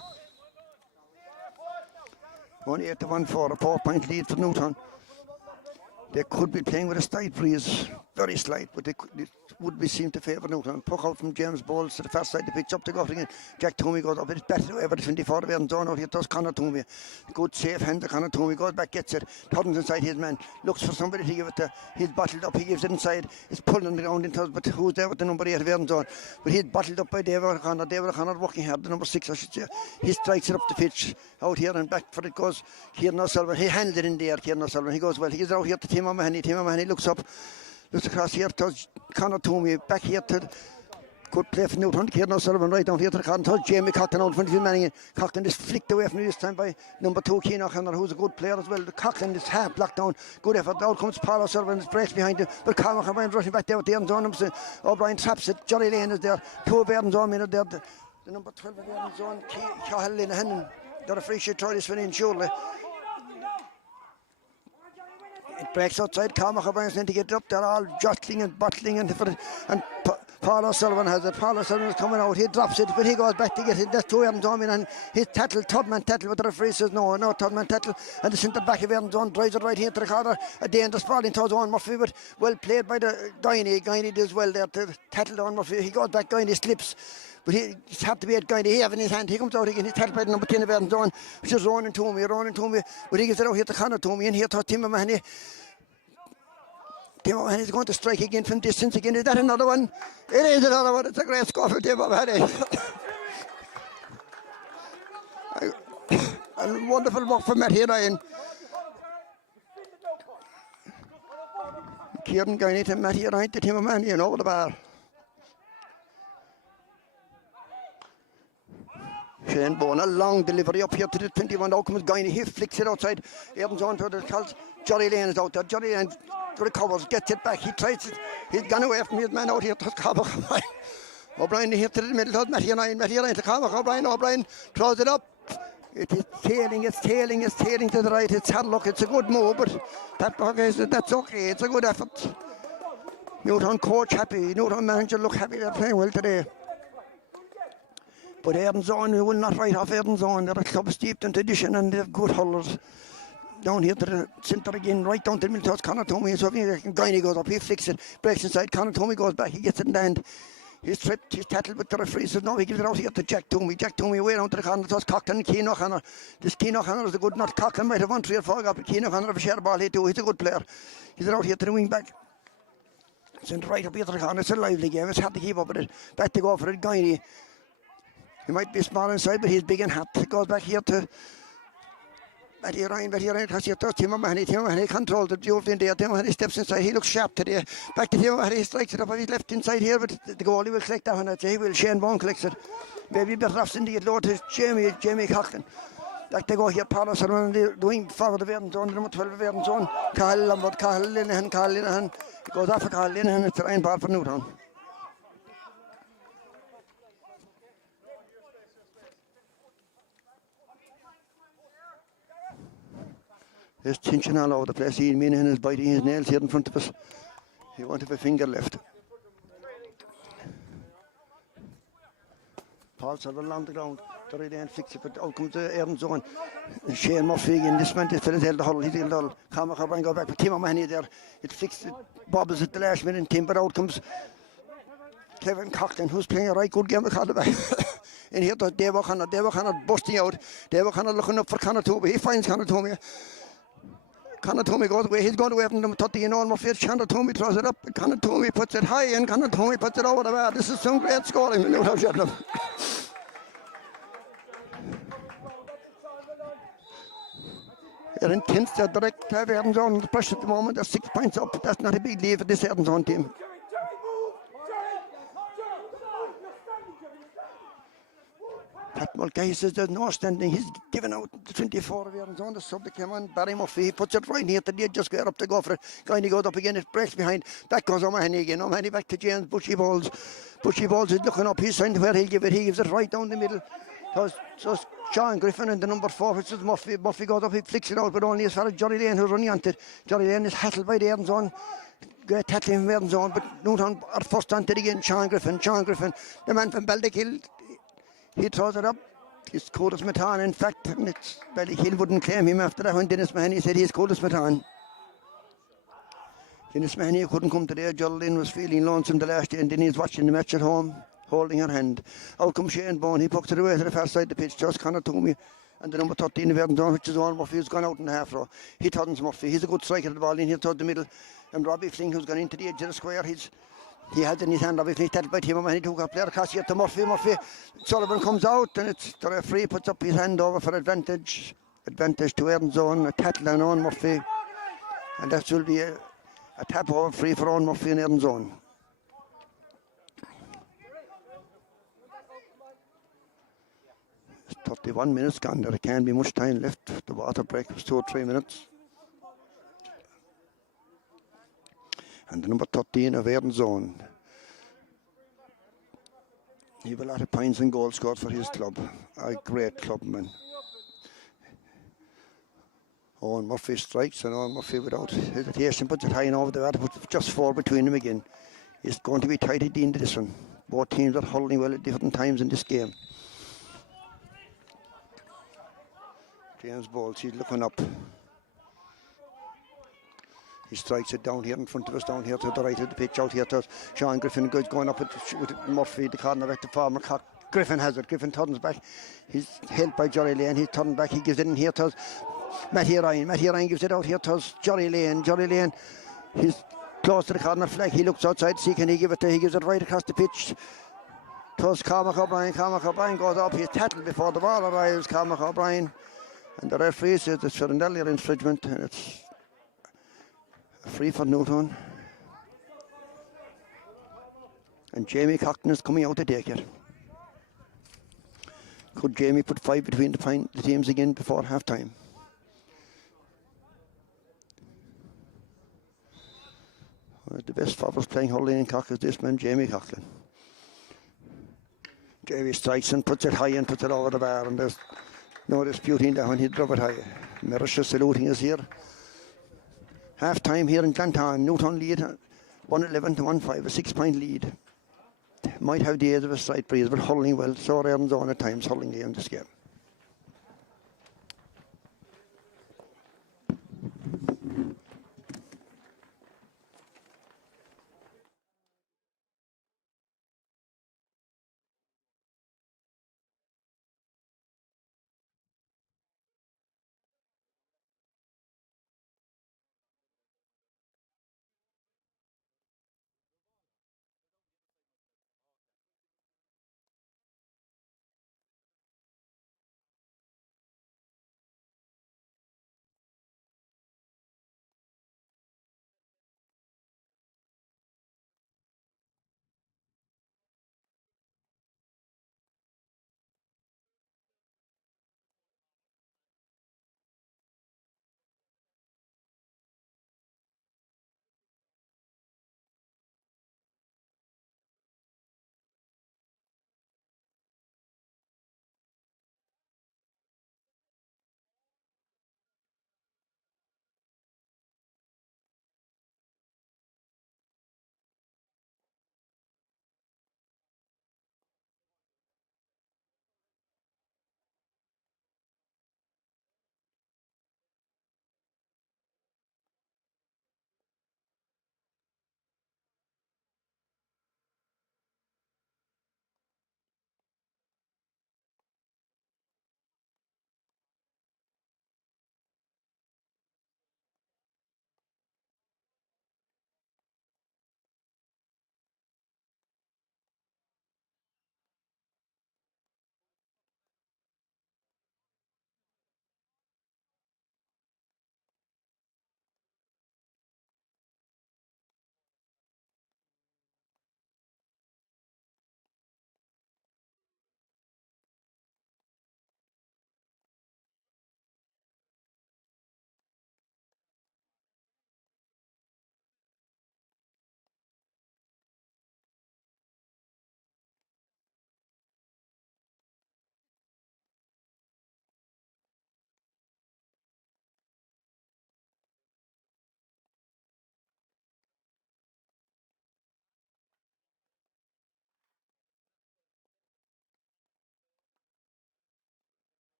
1-8-1-4, a 4-point lead for Newtown. They could be playing with a slight breeze, very slight, but it would be seen to favour Newtown. Puck out from James Bowles to the far side of the pitch, up to go again. Jack Toomey goes up, it's better over the 24 of Everton zone out here, does Conor Toomey. Good safe hand to Conor Toomey, goes back, gets it, turns inside his man, looks for somebody to give it to, he's bottled up, he gives it inside, it's pulling on the ground into us, but who's there with the number 8 of Everton zone? But he's bottled up by David O'Connor working hard, the number 6 I should say. He strikes it up the pitch, out here and back for it goes Kieran O'Sullivan. He handled it in the air, Kieran O'Sullivan, he goes well, he's out here to Tim O'Mahony. Tim O'Mahony looks up, looks across here to Conor Toomey, back here to good play from Newtown, Kieran O'Sullivan right down here to the corner, to Jamie Coughlin out front of Manning. Coughlin is flicked away from this time by number 2 Keane O'Connor, who's a good player as well. Coughlin is half blocked down, good effort. Out comes Paul O'Sullivan, breaks behind him, but Cormac O'Brien rushing back there with the end zone. O'Brien traps it, Johnny Lane is there, 2 of Everton's on minute there, the number 12 of Everton's zone, Cahill Linehan. They're a free should try this one in surely. It breaks outside. Cormac O'Brien's going to get it up. They're all jostling and bottling and Paul O'Sullivan has it. Paul O'Sullivan is coming out. He drops it, but he goes back to get it. That's two Erin Zone in, and he's Tattle, Todman Tattle, but the referee says no Todman Tattle. And the centre back of Erin Zone drives it right here to the corner. A dangerous ball in towards Owen Murphy, but well played by the Guiney. Guiney does well there to Tattle Owen Murphy. He goes back, Guiney slips. But he's had to be at Guiney. He have in his hand. He comes out again. He's tackled by the number 10 of Erin Zone, which is Ronan Toomey. But he gets it out here to Conor Toomey, and here to Tim O'Mahony. Tim O'Mahony's going to strike again from distance again. Is that another one? It is another one. It's a great score for Tim O'Mahony. And wonderful work from Matty Ryan. Kieran Guiney to Matty Ryan to Tim O'Mahony and over the bar. Shane Bowen, a long delivery up here to the 21. Now comes Guiney. He flicks it outside. Erin Zone to the calls. Johnny Lane is out there. Johnny Lane recovers, gets it back. He tries it. He's gone away from his man out here to Cormac O'Brien. O'Brien here to the middle. To Matty Ryan to Cormac O'Brien. O'Brien throws it up. It is tailing to the right. It's had a look. It's a good move, but that's okay. It's a good effort. Newtown coach happy. Newtown manager look happy. They're playing well today. But Erin Zone, we will not write off Erin Zone. They're a club steeped in tradition and they're good hurlers. Down here to the centre again, right down to the middle towards Conor Toomey. So Guiney goes up, he flicks it, breaks inside. Conor Toomey goes back, he gets it in the hand. He's tripped, he's tackled with the referee. Says no, he gives it out here to Jack Toomey. Jack Toomey way down to the corner towards Cockton and Keane O'Connor. This Keane O'Connor is a good nut. Cockton might have won 3 or 4 up, but Keane O'Connor have a share ball here too. He's a good player. He's out here to the wing back. Sent right up here to the corner. It's a lively game. It's hard to keep up with it. Back to go for it, Guiney. He might be small inside, but he's big and hot. It goes back here to Matty Ryan, because he does Tim O'Mahony. Tim O'Mahony controls the duel in there. Tim O'Mahony steps inside. He looks sharp today. Back to Tim O'Mahony. He strikes it up on his left inside here, but the goalie will collect that one. I'd say he will. Shane Bowen collects it. Maybe better off sending it low to Jamie Coughlin. Back to go here. Paul O'Sullivan, the wing forward of Erin Zone, number 12 of Erin Zone. Carl Lombard, Carl Linehan. It goes off for Carl Linehan. It's a line ball for Newtown. There's tension all over the place. Ian Minahan is biting his nails here in front of us. He won't have a finger left. Paul Sullivan along the ground. Terry Lane flicks it, but out comes the Erin Zone. Shane Murphy again. This man is held the huddle. He's held the huddle. Cormac O'Brien go back, but Tim O'Mahony there. It flicks, it bobbles at the last minute. Tim, but out comes Kevin Coughlin, who's playing a right good game of quarterback. In here to Dave O'Connor. Dave O'Connor busting out. Dave O'Connor looking up for Conor Toomey. He finds Conor Toomey. Conor Toomey goes away. He's going away from them 30 and on Murphy. Conor Toomey throws it up. Conor Toomey puts it high and Conor Toomey puts it over the bar. This is some great scoring in Newtownshandrum. They're intense. They're direct. Erin Zone under pressure at the moment. They're 6 points up. That's not a big lead for this Erin Zone team. Pat Mulcahy says there's no standing. He's given out the 24 of Erin Zone. The sub that came on, Barry Murphy. He puts it right here to the edge, just get up to go for it. Guiney goes up again, it breaks behind. Back goes O'Mahony again. O'Mahony back to James Bushy Bowles. Bushy Bowles is looking up. He's trying to where he'll give it. He gives it right down the middle. So Sean Griffin and the number 4, which is Murphy. Murphy goes up, he flicks it out, but only as far as Johnny Lane who's running on it. Johnny Lane is hattled by the Erin Zone. Great tackling from Erin Zone, but Newtown are first on it again. Sean Griffin, the man from Ballykill. He throws it up. It's Curtis Matan, in fact, and it's Ballykill wouldn't claim him after that when Dennis Mahoney said he's Curtis Matan. Dennis Mahoney couldn't come today. Geraldine was feeling lonesome the last day, and then he's watching the match at home, holding her hand. Out comes Shane Bowen. He pokes it away to the far side of the pitch. Just Conor Toomey and the number 13 of Erin Zone, which is Owen Murphy, who's gone out in the half row. He turns Murphy. He's a good striker of the ball in here toward the middle. And Robbie Fling, who's gone into the edge of the square, he has in his hand, obviously, tackled by Tim O'Mahony. Took a player across here to Murphy. Sullivan comes out, and it's the referee puts up his hand over for advantage. Advantage to Erin Zone, a tackle on Owen Murphy. And that will be a tap over free for Owen Murphy in Erin Zone. It's 31 minutes gone. There can't be much time left. The water break was 2 or 3 minutes. And the number 13 of Erin Zone. He have a lot of points and goals scored for his club. A great clubman. Owen Murphy strikes, and Owen Murphy without hesitation puts it high and over the water, but just 4 between them again. It's going to be tight at the end of this one. Both teams are holding well at different times in this game. James Bowles, he's looking up. He strikes it down here in front of us, down here to the right of the pitch, out here to Sean Griffin, going up with Murphy, the corner back to former cock. Griffin has it. Griffin turns back. He's held by Johnny Lane. He's turned back. He gives it in here to Matty Ryan. Matty Ryan gives it out here to Johnny Lane. Johnny Lane, he's close to the corner flag. He looks outside to see can he give it to. He gives it right across the pitch. Towards Cormac O'Brien. Cormac O'Brien goes up. He's tackled before the ball arrives. Cormac O'Brien. And the referee says it's for an earlier infringement. And it's free for Newtown. And Jamie Cockton is coming out to take it. Could Jamie put 5 between the teams again before half time? Well, the best forwards playing hurling in Cock is this man, Jamie Coughlin. Jamie strikes and puts it high and puts it over the bar, and there's no disputing that when he drove it high. Marisha saluting us here. Half time here in Glantown. Newtown lead 111 to 1-5, a 6-point lead. Might have the edge of a slight breeze, but hurling well. So Erin's on at times hurling game this game.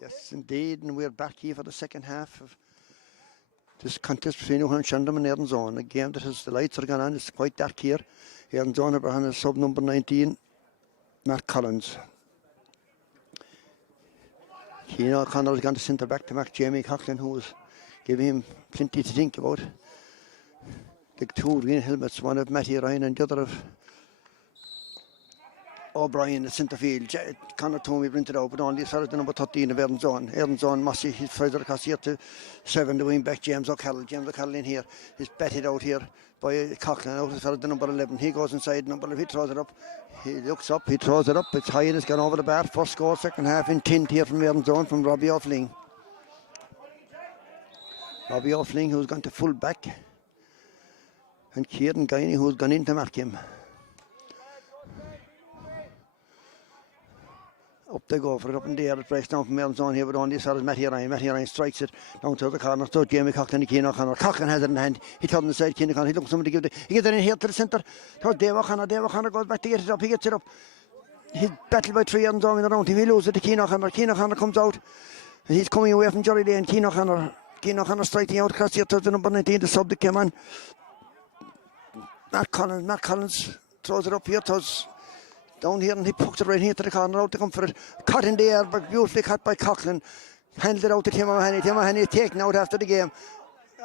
Yes, indeed, and we're back here for the second half of this contest between Newtownshandrum and Erin. A game that has the lights are gone on. It's quite dark here. Erin are behind a sub number 19, Matt Collins. Keane O'Connor has gone to centre back to Mac Jamie Coughlin, who was giving him plenty to think about. The two green helmets, one of Matty Ryan and the other of O'Brien at centre field. Connor Toomey printed out, but only started the number 13 of Erin Massey, he's further across here to 7, the wing back James O'Connell. James O'Connell in here, he's batted out here by Coughlin, out as far as the number 11. He goes inside, number 11, he throws it up. He looks up, he throws it up, it's high and it's gone over the bar. First score, second half in tint here from Erin from Robbie O'Fling. Robbie O'Fling, who's gone to full back, and Kieran Guiney, who's gone in to mark him. Up they go for it, up in the air. It breaks down from Erin here, but only as far as Matty Ryan. Matty Ryan strikes it down to the corner. So Jamie Coughlin and Keane O'Connor. Coughlin has it in hand. He turns inside Keane O'Connor. He looks somebody to give it. He gets it in here to the centre. So Dave O'Connor. Dave O'Connor goes back to get it up. He gets it up. He's battled by 3 Erin in around him. He loses it to Keane O'Connor. Keane O'Connor comes out. And he's coming away from Jolly Lane. Keane O'Connor striking out across here to the number 19. The sub that came on. Matt Collins throws it up here. Down here, and he pokes it right here to the corner, out to come for it. Caught in the air, but beautifully caught by Coughlin. Handed it out to Tim O'Mahony. Tim O'Mahony is taken out after the game.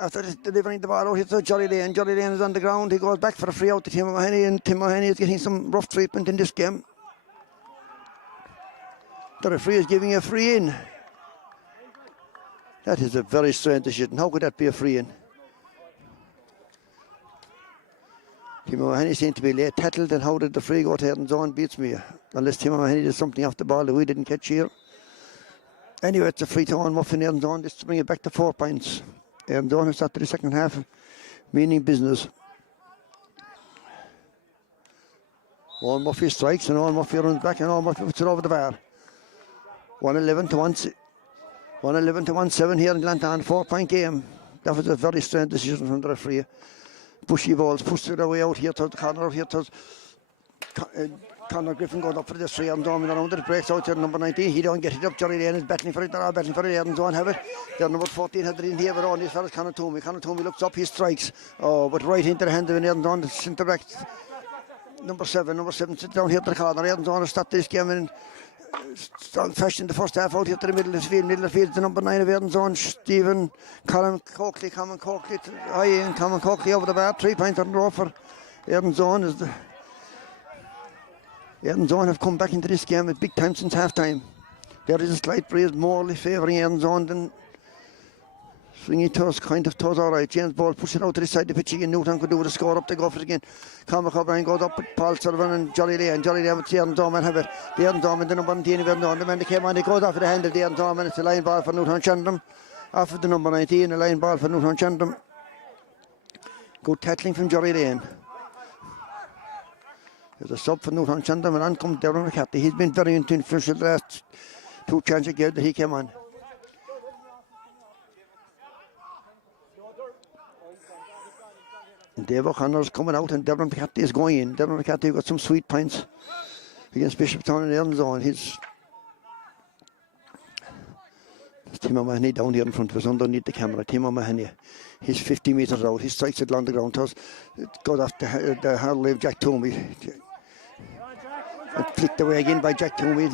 After delivering the ball out here to Jolly Lane. Jolly Lane is on the ground. He goes back for a free out to Tim O'Mahony, and Tim O'Mahony is getting some rough treatment in this game. The referee is giving a free in. That is a very strange decision. How could that be a free in? Tim O'Mahony seemed to be late tackled, and how did the free go to Erin beats me. Unless Tim O'Mahony did something off the ball that we didn't catch here. Anyway, it's a free to on muffin Erin just to bring it back to 4 points. Erin has started the second half, meaning business. All Murphy strikes, and all Murphy runs back, and all Murphy puts it over the bar. 111 to 1-7 here in Glanton, 4-point game. That was a very strange decision from the referee. Bushy balls, pushed it away out here to the corner, out here to Conor Griffin going up for this 3 Erin around it. It breaks out here, number 19. He don't get it up. Johnny Lane is battling for it. They're all battling for it. Erin have it. Their number 14 had it in here, but only as far as Conor Toomey. Conor Toomey looks up, he strikes. Oh, but right into the hand of an Erin, the centre back. Number 7 sits down here to the corner. Erin has stopped this game in strong fashion in the first half, out here to the middle of the field. Middle of the field, the number 9 of Erin, Stephen Common Coakley over the bar. 3 points on the row for Erin. Erin have come back into this game at big time since half time. There is a slight breeze morally favouring Erin than swinging toes, kind of toes alright. James Ball push it out to the side of the pitch again. Newtown could do the score up, they go for it again. Cormac O'Brien goes up with Paul Sullivan and Jolly Lane. Jolly Lane with the Erin and have it. The Erin and the number 19 of Erin. The man that came on, he goes off at the hand of the Erin and it's a line ball for Newtownshandrum. Off of the number 19, a line ball for Newtownshandrum. Good tackling from Jolly Lane. There's a sub for Newtownshandrum, and on comes Darren McCarthy. He's been very influential the last 2 chances games that he came on. Dave O'Connor's coming out, and Darren McCarthy is going in. Darren McCarthy got some sweet points against Bishopstown and Erin. There's Tim O'Mahony down here in front of us, underneath the camera. Tim O'Mahony, he's 50 metres out. He strikes it along the ground. It goes off the hurdle of Jack Toomey. And flicked away again by Jack Toomey.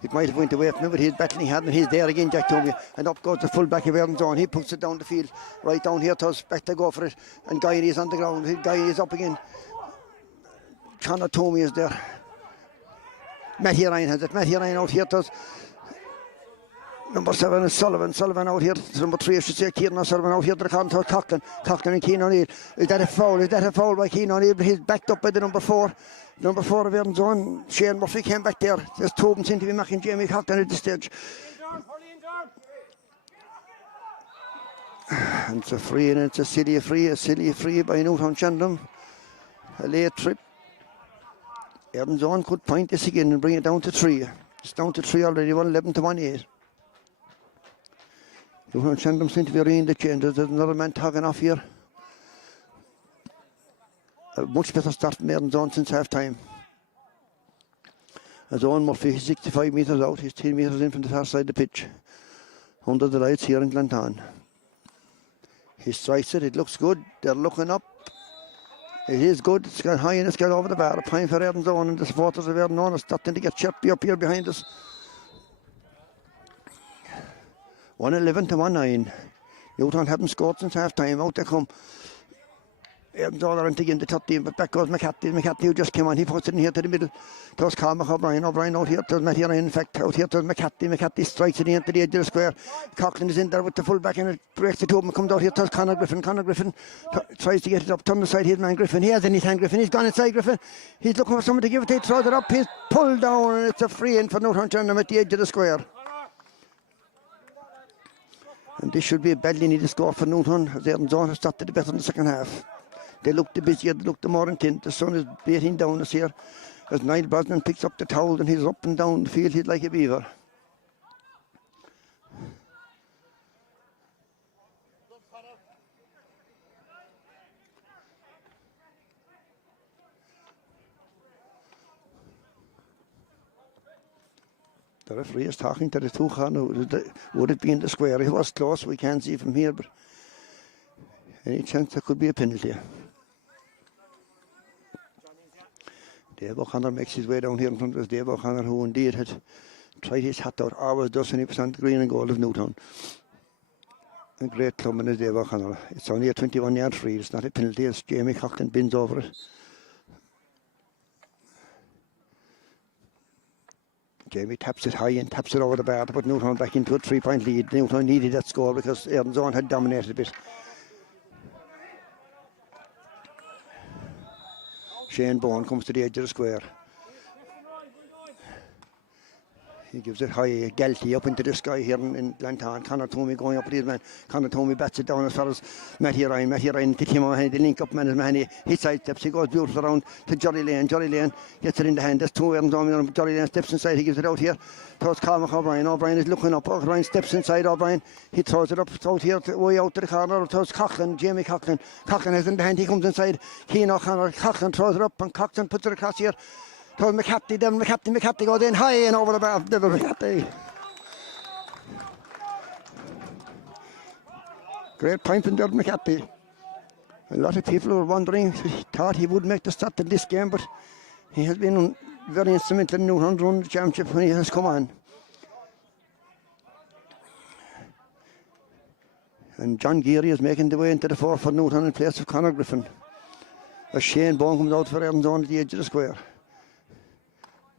It might have went away from him, but he's battling hard, and he's there again, Jack Toomey. And up goes the full back of Erin. He puts it down the field, right down here to us, back to go for it. And Guy is on the ground. Guy is up again. Conor Toomey is there. Matty Ryan has it. Matty Ryan out here to us. Number 7 is Sullivan. Sullivan out here. Number 3, I should say, Kieran O'Sullivan out here to the corner to Coughlin. Coughlin and Keane O'Neill. Is that a foul? Is that a foul by Keane O'Neill? But he's backed up by the number 4. Number 4 of Erin. Shane Murphy came back there. There's 2 of them seem to be marking Jamie Coughlin at this stage. And it's a free, and it's a silly free by Newtownshandrum. A late trip. Erin could point this again and bring it down to 3. It's down to 3 already, 111 to 1-8. Newtownshandrum seem to be reading the changes. There's another man tagging off here. A much better start from Erin since half time. As Owen Murphy, he's 65 metres out. He's 10 metres in from the far side of the pitch. Under the lights here in Glanton. He strikes it. It looks good. They're looking up. It is good. It's gone high and it's gone over the bar. A point for Erin's Own, and the supporters of Erin Own are starting to get chirpy up here behind us. 1-11 to 1-9. Newtown haven't scored since half time. Out they come. Erin's Own are into the 13, but back goes McCarthy. McCarthy who just came on. He puts it in here to the middle. Towards Cormac O'Brien. O'Brien out here to Matty Ryan. In fact, out here to McCarthy. McCarthy strikes it into the edge of the square. Coughlin is in there with the full back and it breaks the two of them. Comes out here to Conor Griffin. Conor Griffin tries to get it up. Turn the side. His man Griffin. He has in his hand Griffin. He's gone inside Griffin. He's looking for someone to give it to. He throws it up. He's pulled down and it's a free in for Newtownshandrum at the edge of the square. And this should be a badly needed score for Newtown, as Erin's Own has started better in the second half. They look the busier, they look the more intent. The sun is beating down us here as Niall Brosnan picks up the towel and he's up and down the field. He's like a beaver. The referee is talking to the two corners. Would it be in the square? It was close, we can't see from here, but any chance there could be a penalty. Dave O'Connor makes his way down here in front of us. Dave O'Connor, who indeed had tried his hat out, always does when he was on the green and gold of Newtown. A great clubman is Dave O'Connor. It's only a 21-yard free. It's not a penalty as Jamie Coughlin bins over it. Jamie taps it high and taps it over the bar to put Newtown back into a 3-point lead. Newtown needed that score because Erin's Own had dominated a bit. Shane Bourne comes to the edge of the square. He gives it high, Galty up into the sky here in Glanton. Conor Toomey going up with his man. Conor Toomey bats it down as far as Matty Ryan. Matty Ryan to Tim O'Hany. The link up man is Mahoney. He sidesteps. He goes beautiful around to Jolly Lane. Jolly Lane gets it in the hand. There's two Erin's Own. Jolly Lane steps inside. He gives it out here towards Cormac O'Brien. O'Brien is looking up. O'Brien steps inside O'Brien. He throws it up out here, way out to the corner towards Coughlin. Jamie Coughlin. Coughlin has it in the hand. He comes inside. Keane O'Connor. Coughlin throws it up and Coughlin puts it across here. Told McCarthy, then McCarthy goes in high and over the bar. Devil McCarthy. Great point from Devil McCarthy. A lot of people were wondering, thought he would make the start in this game, but he has been very instrumental in Newtown run the championship when he has come on. And John Geary is making the way into the four for Newtown in place of Conor Griffin. As Shane Bourne comes out for Erin's Own at the edge of the square.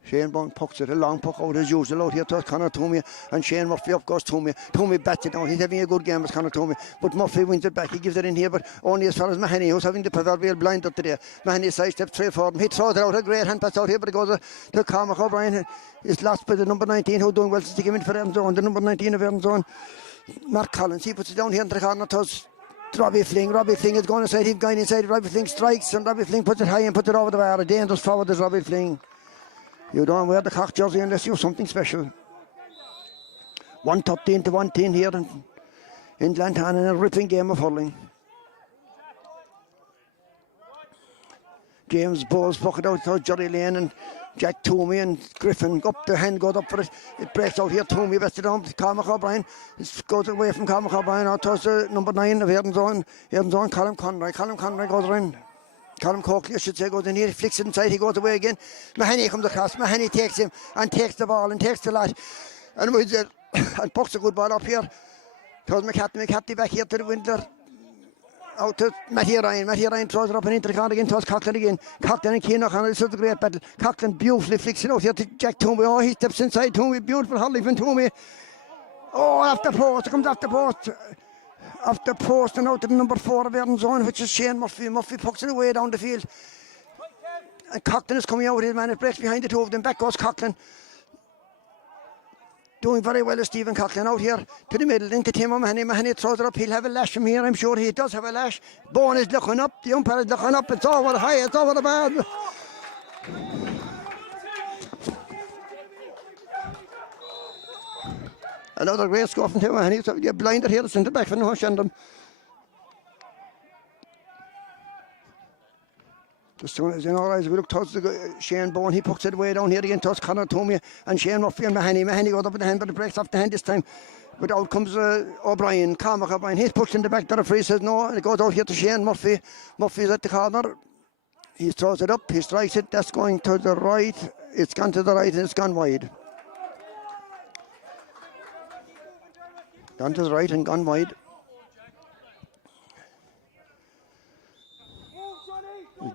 Shane Bourne pucks it, a long puck out as usual out here to Conor Toomey, and Shane Murphy up goes Toomey. Toomey bats it down. He's having a good game as Conor Toomey, but Murphy wins it back. He gives it in here, but only as far as Mahoney, who's having the proverbial blind up today. Mahoney sidesteps straight for him. He throws it out, a great hand pass out here, but it goes to Cormac O'Brien. It's lost by the number 19, who's doing well to stick him in for Erin's Own. The number 19 of Erin's Own, Mark Collins. He puts it down here into the corner towards Robbie Fling. Robbie Fling is going inside. He's going inside. Robbie Fling strikes, and Robbie Fling puts it high and puts it over the bar. A dangerous forward is Robbie Fling. You don't wear the cock jersey unless you have something special. 113 to 110 here in Glanton in a ripping game of hurling. James Bowles puck it out to Jerry Lane and Jack Toomey and Griffin up the hand goes up for it. It breaks out here. Toomey best it down to Cormac O'Brien. It goes away from Cormac O'Brien out towards the number 9 of Erin's Own. Erin's Own, Colin Conroy. Colin Conroy goes around. Colin Coakley, I should say, goes in here, he flicks it inside, he goes away again. Mahoney comes across, Mahoney takes him and takes the ball and takes the lot. And wins it, and pucks a good ball up here. Towards McCarthy back here to the window. Out to Matty Ryan. Matty Ryan throws it up and into the corner again, towards Coughlin again. Coughlin and Keane O'Connor, this is a great battle. Coughlin beautifully flicks it out here to Jack Toomey. Oh, he steps inside Toomey, beautiful hurling from Toomey. Oh, after post, it comes after post. After post and out to the number 4 of Erin's Own, which is Shane Murphy. Murphy pucks it away down the field. And Coughlin is coming out with his man. It breaks behind the two of them. Back goes Coughlin. Doing very well as Stephen Coughlin out here to the middle into Tim O'Mahony. Mahoney throws it up. He'll have a lash from here. I'm sure he does have a lash. Bourne is looking up. The umpire is looking up. It's over the high. It's over the bar. Another great score from Tim O'Mahony. So you're blinded here. The centre back for Newtownshandrum. As soon as as we look towards the Shane Bowen, he puts it way down here again towards Conor Toomey and Shane Murphy and Mahoney. Mahoney goes up with the hand, but it breaks off the hand this time. But out comes O'Brien, Cormac O'Brien. He's pushed in the back. The referee says no, and it goes out here to Shane Murphy. Murphy's at the corner. He throws it up, he strikes it. That's going to the right. It's gone to the right and it's gone wide. Gone to the right and gone wide.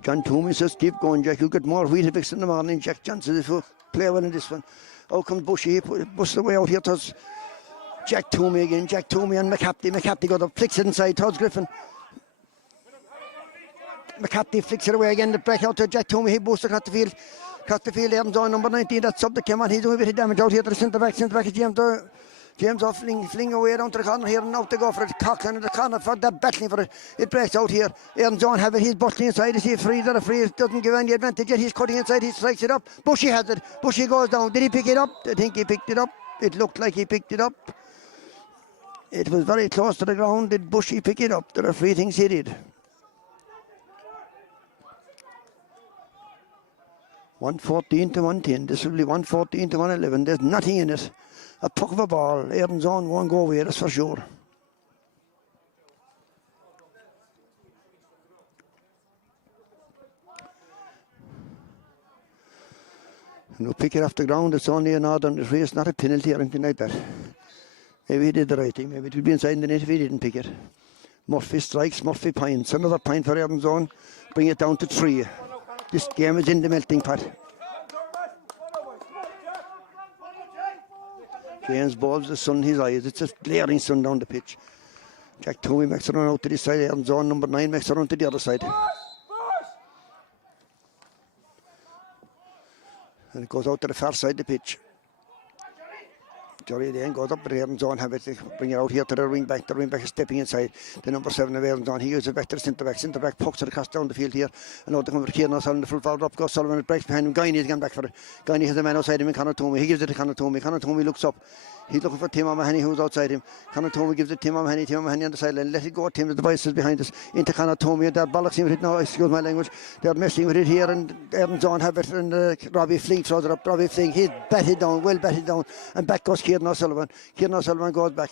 John Toomey says, keep going, Jack. You'll get more Weetabix in the morning. Jack Johnson, if you play well in this one. Out comes Bushy. He busts the way out here towards Jack Toomey again. Jack Toomey and McCapty. McCapty got up, flicks it inside towards Griffin. McCarthy flicks it away again. The break out to Jack Toomey. He boosts across the field. Across the field, Aaron's on number 19. That sub that came on. He's doing a bit of damage out here to the centre back. Centre back is James off fling away down to the corner here and out to go for it. Coughlin in the corner for that battling for it. It breaks out here. Aaron's on have it. He's bustling inside. Is he free? The referee doesn't give any advantage yet. He's cutting inside. He strikes it up. Bushy has it. Bushy goes down. Did he pick it up? I think he picked it up. It looked like he picked it up. It was very close to the ground. Did Bushy pick it up? The referee thinks he did. 114 to 110. This will be 114 to 111. There's nothing in it. A puck of a ball. Aaron's on won't go away, that's for sure. And we'll pick it off the ground. It's only an odd on the free. It's not a penalty or anything like that. Maybe he did the right thing. Maybe it would be inside the net if he didn't pick it. Murphy strikes. Murphy points. Another point for Aaron's on. Bring it down to 3. This game is in the melting pot. James balls the sun in his eyes. It's a glaring sun down the pitch. Jack Toomey makes a run out to this side. Aaron's on number 9 makes a run to the other side. And it goes out to the far side of the pitch. Jory then goes up, but Aaron's on have it to bring it out here to the wing back. The wing back is stepping inside. The number 7 of Aaron's on. He gives it back to the centre back. Centre back pokes it across down the field here. And out to come for Kieran O'Sullivan. The full forward up goes Sullivan. It breaks behind him. Guiney's gone back for it. Guiney has a man outside him in Conor Toomey. He gives it to Conor Toomey. Conor Toomey looks up. He's looking for Tim O'Mahony, who's outside him. Conor Toomey gives it to Tim O'Mahony. Tim O'Mahony on the sideline. Let it go. Tim, the device is behind us. Into Conor Toomey. And they're bollocking with it now. Excuse my language. They're messing with it here. And Aaron's on have it. And Robbie Fling throws it up. Robbie Fling. He's batted down. Well batted down. And back goes Kieran O'Sullivan. Kieran O'Sullivan goes back.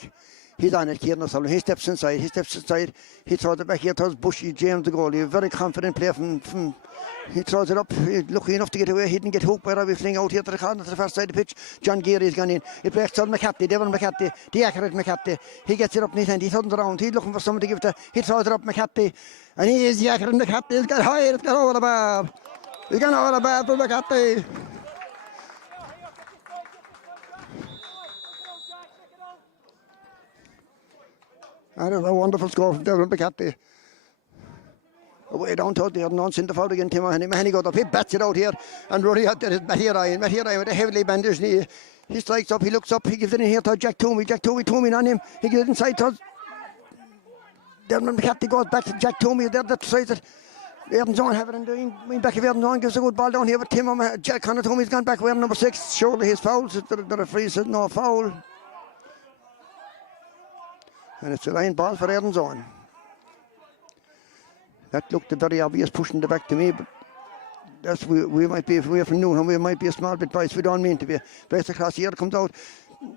He's on it, Kieran O'Sullivan. He steps inside. He throws it back here towards Bushy. James, the goalie. Very confident play from he throws it up. He's lucky enough to get away. He didn't get hooked by Robbie Fling out here to the corner to the first side of the pitch. John Geary's gone in. It breaks on McCarthy. Devon McCarthy. The accurate McCarthy. He gets it up in his hand. He turns around. He's looking for someone to give it to. He throws it up McCarthy. And he is the accurate McCarthy. He's got high. It's got over the bar. He's gone over the bar for McCarthy. I don't know, a wonderful score from Devon McCarthy. Away down towards the unknown centre forward again, Tim O'Mahony. Mahoney got up, he bats it out here, and Rory out there is Matty Ryan. Matty Ryan with a heavily bandaged knee. He strikes up, he looks up, he gives it in here to Jack Toomey. Jack Toomey, Toomey on him. He gives it inside towards Devon McCarthy, goes back to Jack Toomey there that tries it. Aaron's on have it and doing back of Aaron's on, gives a good ball down here, but Tim O'Mahony, Jack Conor Toomey's gone back wearing number 6. Surely his foul. The referee says no foul. And it's a line ball for Aaron's on. That looked a very obvious pushing the back to me, but that's we might be, if we're from Newtown, we might be a small bit biased. We don't mean to be. Breaks across here, comes out.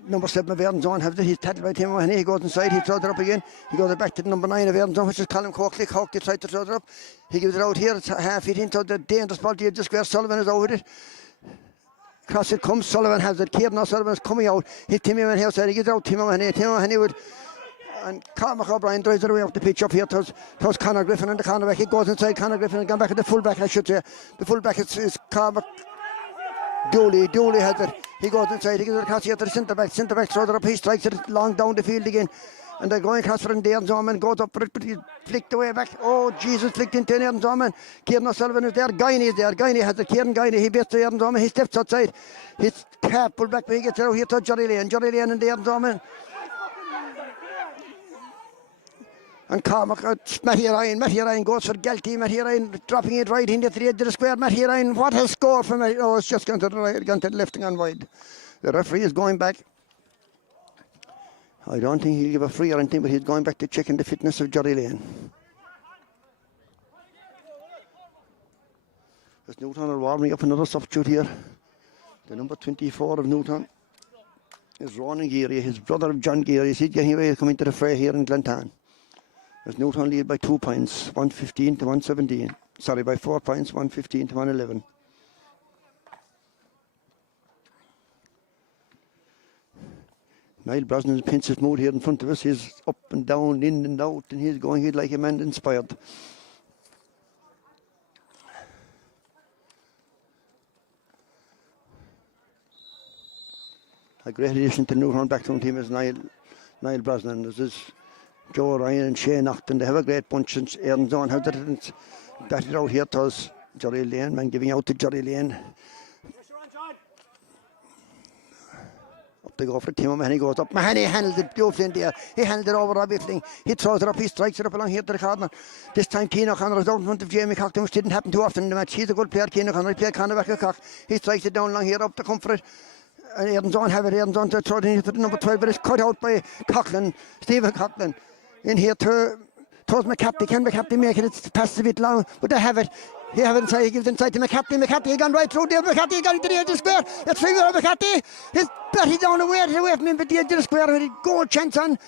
Number 7 of Aaron's on has it. He's tackled by Tim O'Mahony. He goes inside, he throws it up again. He goes back to the number 9 of Aaron's on, which is Colin Coakley. Coakley tries to throw it up. He gives it out here. It's half feet into the dangerous ball here, just where Sullivan is out with it. Across it comes, Sullivan has it. Kieran O'Sullivan is coming out. Hit Tim O'Mahony outside. He gives it out Tim O'Mahony. Tim O'Mahony would. And Cormac O'Brien drives it away off the pitch up here towards Conor Griffin and the corner back. He goes inside Conor Griffin and gone back to the full back, I should say. The full back is Cormac Dooley. Dooley has it. He goes inside, he gives it across here to the centre back. Centre back throws it up, he strikes it long down the field again. And they're going across for an Aaron's on man, goes up for it, but he's flicked away back. Oh, Jesus, flicked into an Aaron's on man. Kieran O'Sullivan is there, Guiney is there. Guiney has it, Kieran Guiney, he beats the Aaron's on man, he steps outside. He's half pulled back, but he gets it out here to Johnny Lane. Johnny Lane and the Aaron's on man. And Cormac, Matty Ryan goes for Galty. Matty Ryan dropping it right into the edge of the square. Matty Ryan, what a score for Matty. Oh, it's just gone to the right, gone to the left and gone wide. The referee is going back. I don't think he'll give a free or anything, but he's going back to checking the fitness of Jory Lane. There's Newtown are warming up another substitute here. The number 24 of Newtown is Ronan Geary, his brother John Geary. He's getting ready to come into the fray here in Glentown. There's Newtown lead by 2 points, 115 to 117. Sorry, by 4 points, 115 to 111. Niall Brosnan's pinches mood here in front of us. He's up and down, in and out, and he's going like a man inspired. A great addition to Newtown backroom team is Niall Brosnan. This is Joe Ryan and Shane Naughton. They have a great bunch, and Erin's on how that batted out here to us. Jerry Lane, man giving out to Jerry Lane. Up they go for Tim Mahoney, goes up. Mahoney handled it beautifully in there. He handled it over Robbie Fling. He throws it up, he strikes it up along here to the corner. This time Keane O'Connor is out in front of Jamie Cockton, which didn't happen too often in the match. He's a good player, Keane O'Connor. He played Conor back a cock. He strikes it down along here up to come for it. And Erin's on have it. Erin's on to throw it in to the number 12, but it's cut out by Coughlin, Stephen Coughlin. In here to towards McCarthy. Can McCarthy make it? It's passed a bit long, but they have it. He have it inside. He gives it inside to McCarthy. McCarthy gone right through there. McCarthy got into the edge of the square. It's free with McCarthy. He's batted down away from him, but the edge of the square. And he goal chance on.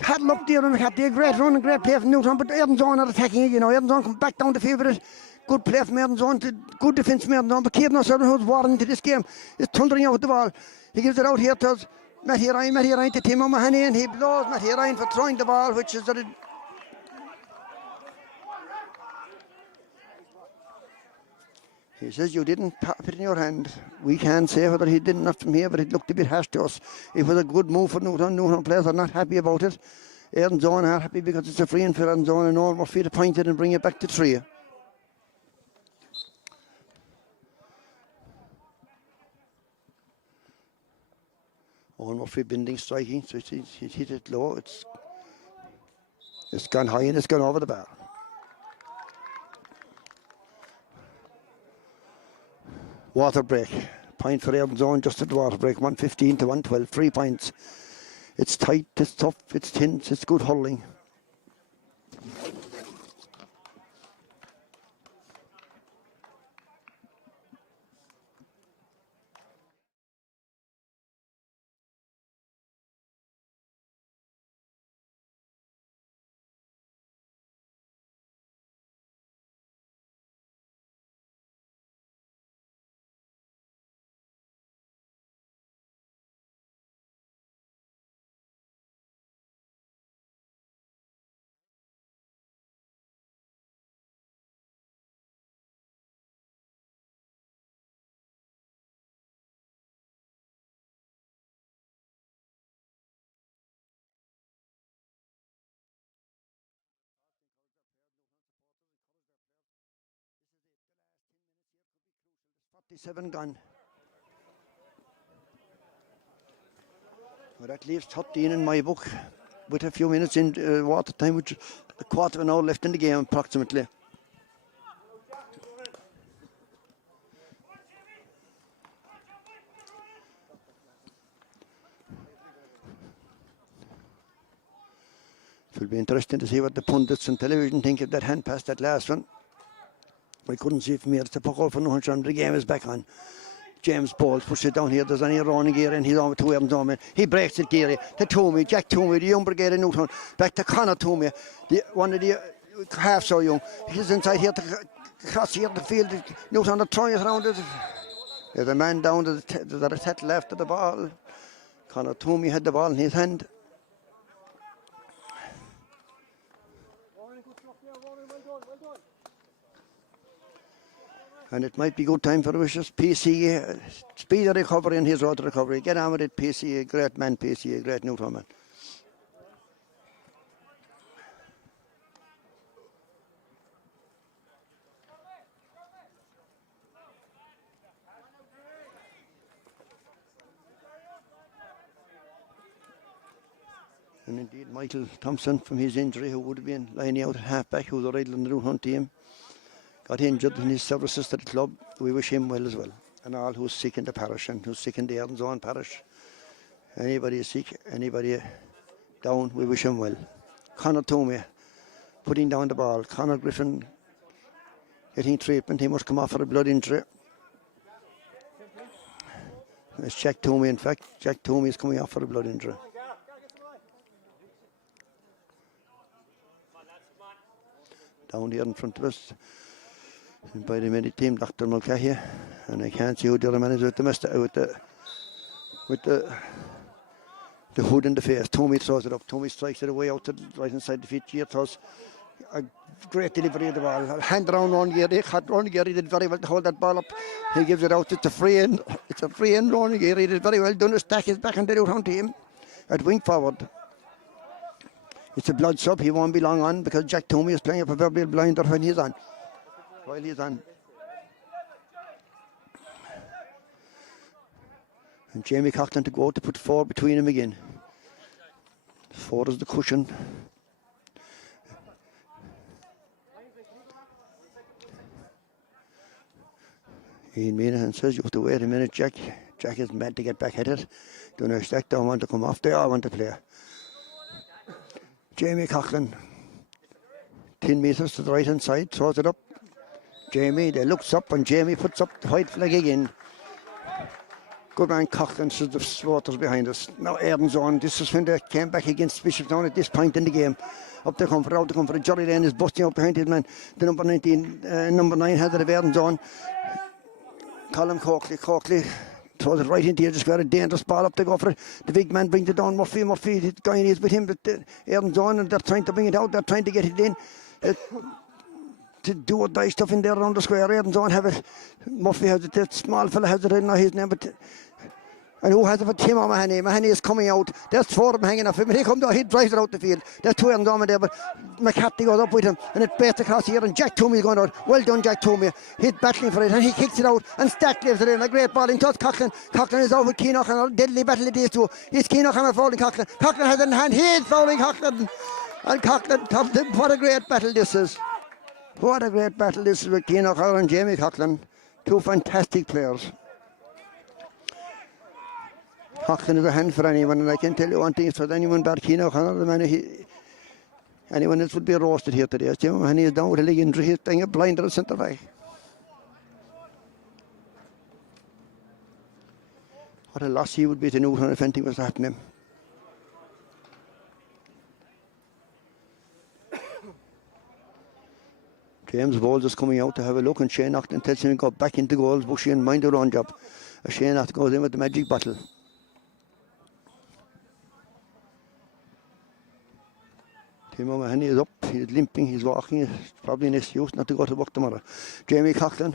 Had up there on McCarthy. A great run and great play from Newtown, but Erin's on are attacking it. You know, Erin's on come back down the field with it. Good play from Erin's on. Good defence from Erin's on. But Kieran O'Sullivan, who's warring into this game, is thundering out the ball. He gives it out here to Matty Ryan to Tim O'Mahony, and he blows Matty Ryan for throwing the ball, which is that. He says you didn't pop it in your hand. We can't say whether he did enough from here, but it looked a bit harsh to us. It was a good move for Newtown. Newtown players are not happy about it. Erin's on are happy because it's a free and for Erin's on, and Owen Murphy to point it and bring it back to 3. Owen Murphy bending, striking, so he's hit it low. It's gone high and it's gone over the bar. Water break. Point for Erin's on just at the water break. 115 to 112. 3 points. It's tight, it's tough, it's tense, it's good hurling. This is it, the last 10 minutes here could be crucial. There's 47 gone. Well, that leaves 13 in my book, with a few minutes in water time, which is a quarter of an hour left in the game approximately. It will be interesting to see what the pundits and television think of that hand pass, that last one. I couldn't see it from here. It's the puck out for Newtownshandrum. The game is back on. James Bowles pushes it down here. There's any Ronan Geary, and he's on with 2 Erin's on. He breaks it, Geary. To Toomey, Jack Toomey, the young brigade of Newtown. Back to Conor Toomey, one of the half so young. He's inside here to cross here the field. Newtown are throwing it around it. There's a man down to the set left of the ball. Conor Toomey had the ball in his hand. And it might be good time for Wishes. PCA, speed of recovery and his road to recovery. Get on with it, PCA, great man, PCA, great Newtown man. And indeed, Michael Thompson, from his injury, who would have been lining out at half-back, who was a rider in the Newtown team, got injured in his services to the club. We wish him well as well. And all who's sick in the parish and who's sick in the Erin's own parish. Anybody is sick, anybody down, we wish him well. Conor Toomey putting down the ball. Conor Griffin getting treatment. He must come off for a blood injury. It's Jack Toomey, in fact. Jack Toomey is coming off for a blood injury. Down here in front of us, by the medic team, Dr. Mulcahy, and I can't see who the other man is with the hood in the face. Toomey throws it up. Toomey strikes it away out to the right hand side of the feet. Here throws a great delivery of the ball. Hand around Ron Geary. Ron Geary did very well to hold that ball up. He gives it out. It's a free end. It's a free end. Ron Geary did very well. Done a stack his back and did out on team at wing forward. It's a blood sub. He won't be long on because Jack Toomey is playing a proverbial blinder when he's on. While he's on. And Jamie Coughlin to go to put 4 between him again. 4 is the cushion. Ian Minahan says, you have to wait a minute, Jack. Jack is mad to get back at it. Don't know, Stack don't want to come off. They all want to play. Jamie Coughlin, 10 metres to the right hand side, throws it up. Jamie, they looks up and Jamie puts up the white flag again. Good man Coughlin says the supporters behind us. Now Erin's on. This is when they came back against Bishopstown at this point in the game. Up the comfort, out the comfort. Johnny Lane is busting out behind his man. The number 19, number 9 has it of Erin's on. Colin Coakley throws it right into the square. A dangerous ball up to go for it. The big man brings it down. Murphy, the guy is with him, but Erin's on and they're trying to bring it out. They're trying to get it in. To do or die stuff in there around the square. Erin's on have it. Murphy has it. That small fella has it in his name, but and who has it for Tim O'Mahony? Mahoney is coming out. There's 4 of them hanging off him. He comes out, he drives it out the field. There's 2 Erin's on there, but McCarthy goes up with him and it baits across here and Jack Toomey is going out. Well done, Jack Toomey. He's battling for it and he kicks it out and Stack leaves it in. A great ball in towards Coughlin. Coughlin is out with Keenock and a deadly battle it is too. He's Keenock and fouling Coughlin. Coughlin has it in hand. He's fouling Coughlin. And Coughlin, what a great battle this is. What a great battle this is with Keenock and Jamie Coughlin. 2 fantastic players. Coughlin is a hand for anyone, and I can tell you one thing, if there's anyone bad Keenock, anyone else would be roasted here today. Jim O'Mahony is down with a leg injury. He's playing a blinder at centre back. What a loss he would be to Newtown if anything was happening. James Bowles is coming out to have a look, and Shane Acton tells him to go back into goals, Bushy, and mind your own job. Shane Acton goes in with the magic bottle. Tim O'Mahony is up, he's limping, he's walking, he's probably an excuse not to go to work tomorrow. Jamie Coughlin,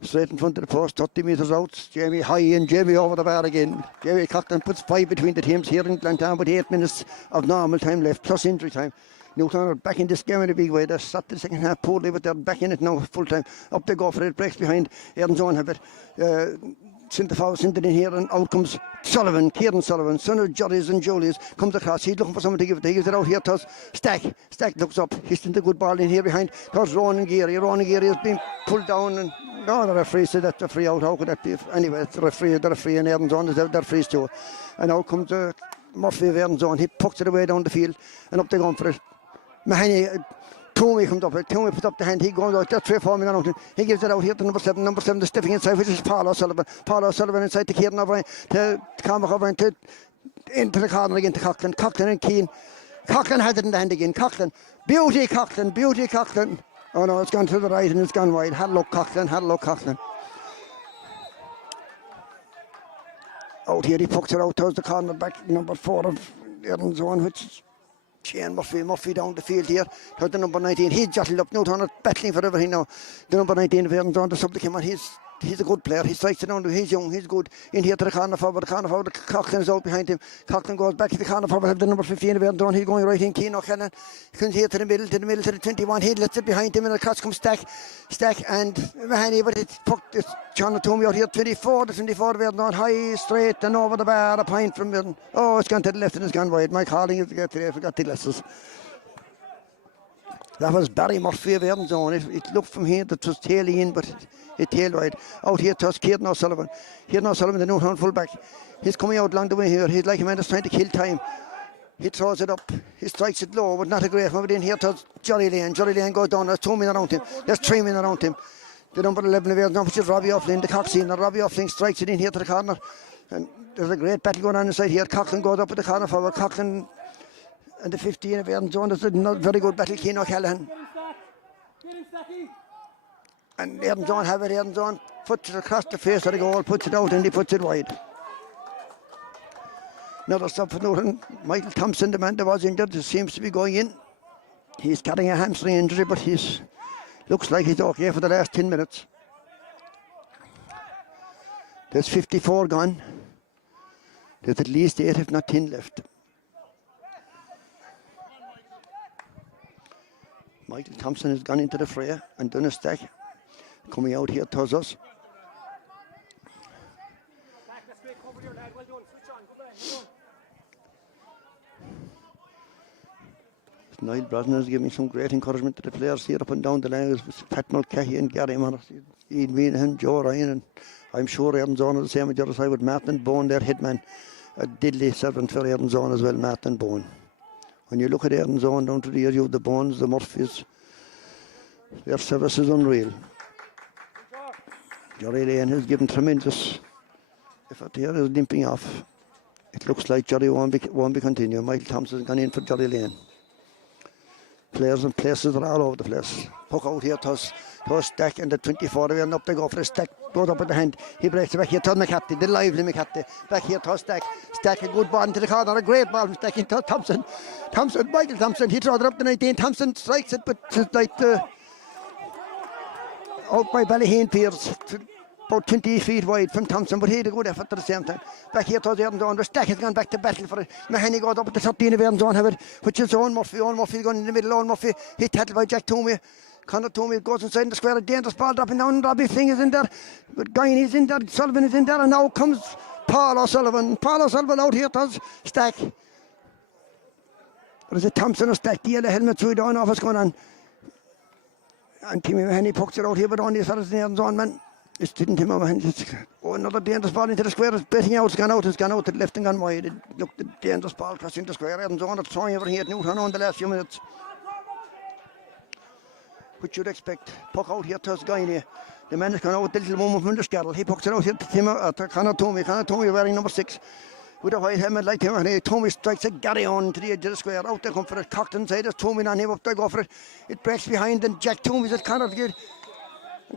straight in front of the post, 30 metres out. Jamie high in, Jamie over the bar again. Jamie Coughlin puts 5 between the teams here in Glentown with 8 minutes of normal time left, plus injury time. Newtown are back in this game in a big way. They're shot the second half poorly, but they're back in it now full time. Up they go for it, breaks behind. Erin's on have it. Centre forward, centre in here, and out comes Sullivan, Kieran Sullivan, son of Jollies and Jolies, comes across. He's looking for someone to give it. He gives it out here to Stack. Stack looks up. He's sent a good ball in here behind. Towards Ronan Geary. Ronan Geary has been pulled down, and no, the referee said that's a free out. How could that be? Anyway, it's the referee, and Erin's on. They're frees too. And out comes Murphy of Erin's on. He pucks it away down the field, and up they go for it. Mahoney, Toomey comes up. Toomey puts up the hand. He goes out. That's 3 or 4 men out. He gives it out here to number 7. Number 7 is stepping inside, which is Paul O'Sullivan. Paul O'Sullivan inside to Kieran O'Brien, to Cormac O'Brien, into the corner again to Coughlin. Coughlin and Keane. Coughlin has it in the hand again. Coughlin. Beauty Coughlin. Oh no, it's gone to the right and it's gone wide. Had a look Coughlin. Out here, he pucks it out towards the corner back, number 4 of Erin's zone, which is Shane Murphy down the field here. Here's the number 19. He's jotted up. Newtown are battling for everything now. The number 19 of Erin's on the sub to come on. He's a good player. He strikes it down. He's young. He's good. In here to the corner forward. Coughlin is out behind him. Coughlin goes back to the corner forward. The number 15 of Erin's on. He's going right in. Keane O'Connor comes here to the middle to the 21. He lets it behind him, and across comes Stack and Mahoney, but it's John Toomey out here. 24 of Erin's on. High, straight, and over the bar. A point from Erin's. Oh, it's gone to the left and it's gone wide. Mike Harding is to get today. I forgot the glasses. That was Barry Murphy of Erin's on. It looked from here that it was tailing in, but it tailed wide. Out here to us, Kieran O'Sullivan. Kieran O'Sullivan, the Newtown fullback. He's coming out along the way here. He's like a man that's trying to kill time. He throws it up. He strikes it low, but not a great one. But in here to Johnny Lane. Johnny Lane goes down. There's 2 men around him. There's 3 men around him. The number 11 of Erin, which is Robbie O'Flynn, the Coxine. And Robbie O'Flynn strikes it in here to the corner. And there's a great battle going on inside here. Coughlin goes up at the corner forward. Coughlin and the 15 of Erin's zone. There's a very good battle. Keane O'Callaghan. And Erin's zone have it. Erin's zone puts it across the face of the goal, puts it out, and he puts it wide. Another stop for Newton. Michael Thompson, the man that was injured, seems to be going in. He's carrying a hamstring injury, but he's looks like he's okay for the last 10 minutes. There's 54 gone. There's at least 8, if not 10 left. Michael Thompson has gone into the fray and done a stack. Coming out here towards us. Niall Brosnan is giving some great encouragement to the players here up and down the line. Pat Mulcahy and Gary Manor, Ian Meanahan, Joe Ryan, and I'm sure Erin's zone is the same on the other side with Martin Bone, their hitman. A deadly servant for Erin's zone as well, Martin Bone. When you look at Erin's zone down to the area of the Bones, the Murphys, their service is unreal. Jerry Lane has given tremendous effort here, is limping off. It looks like Jerry won't be continuing. Michael Thompson has gone in for Jerry Lane. Players and places are all over the place. Puck out here to Stack and the 24 and up they go for a Stack. Goes up with the hand. He breaks it back here to McCarthy. The lively McCarthy. Back here to Stack. Stack a good ball into the corner. A great ball from Stack into Thompson. Michael Thompson. He throws it up to 19. Thompson strikes it, but it's like out by Ballyheen Piers. About 20 feet wide from Thompson, but he had a good effort at the same time. Back here towards Erin's zone, the Stack has gone back to battle for it. Mahoney goes up at the 13 of Erin's zone, have it, which is Owen Murphy. Owen Murphy's gone in the middle. Owen Murphy, he's tackled by Jack Toomey. Connor Toomey goes inside the square, a dangerous ball dropping down. Robbie Fling is in there, but Guiney's in there, Sullivan is in there, and now comes Paul O'Sullivan. Paul O'Sullivan out here towards Stack. Or is it Thompson or Stack? The yellow helmet, so we don't know what's going on. And Timmy Mahoney pokes it out here, but only as far as the Erin's zone, man. It's didn't him over. Oh, another dangerous ball into the square. It's betting out. It's gone out to the left and gone wide. It looked the dangerous ball crossing the square. Erin's zone. It's throwing over here at Newtown in the last few minutes. Which you'd expect. Puck out here to Guiney. The man has gone out with the little woman from the Scarrel. He pucks it out here to Connor Toomey. Connor Toomey wearing number 6. With a white helmet like him, and Toomey strikes it, Gary on to the edge of the square. Out they come for it. Cocked inside. There's Toomey on him. Up they go for it. It breaks behind, and Jack Toomey's at Connor to get.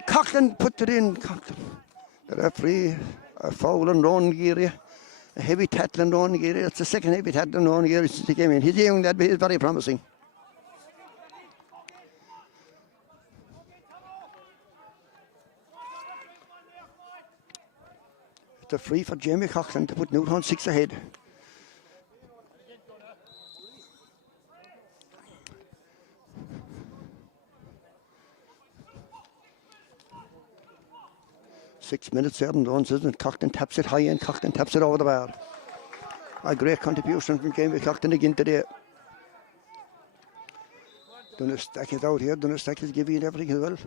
Coughlin put it in. The referee, a foul on Ron Geary, a heavy tackle on Ron Geary. That's the second heavy tackle on Ron Geary since he came in. He's young, that is very promising. It's a free for Jamie Coughlin to put Newtown 6 ahead. Six minutes, 7 runs, isn't it? Coughlin taps it high and Coughlin taps it over the bar. A great contribution from Jamie Coughlin again today. Stack is out here. Stack is giving it everything as well.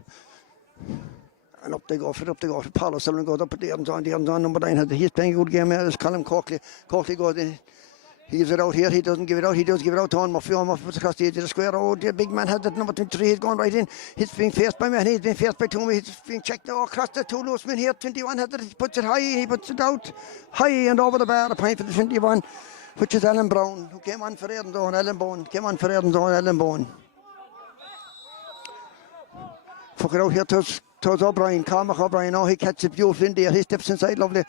And up they go for it, Paul O'Sullivan goes up at the Erin's zone, number 9. He's playing a good game here. There's Colin Coakley. Coakley goes in. He gives it out here. He doesn't give it out. He does give it out to Owen Murphy. Owen Murphy puts across the edge of the square. Oh, the big man has it. Number 23. He's going right in. He's being faced by Mahoney. He's being faced by Toomey. He's being checked now across the 2 loose men here. 21 has it. He puts it high. He puts it out high and over the bar. A point for the 21, which is Alan Brown, who came on for Erin's zone. Alan Bone. Fuck it out here towards O'Brien. Cormac O'Brien. Oh, he catches it beautifully in there. He steps inside. Lovely.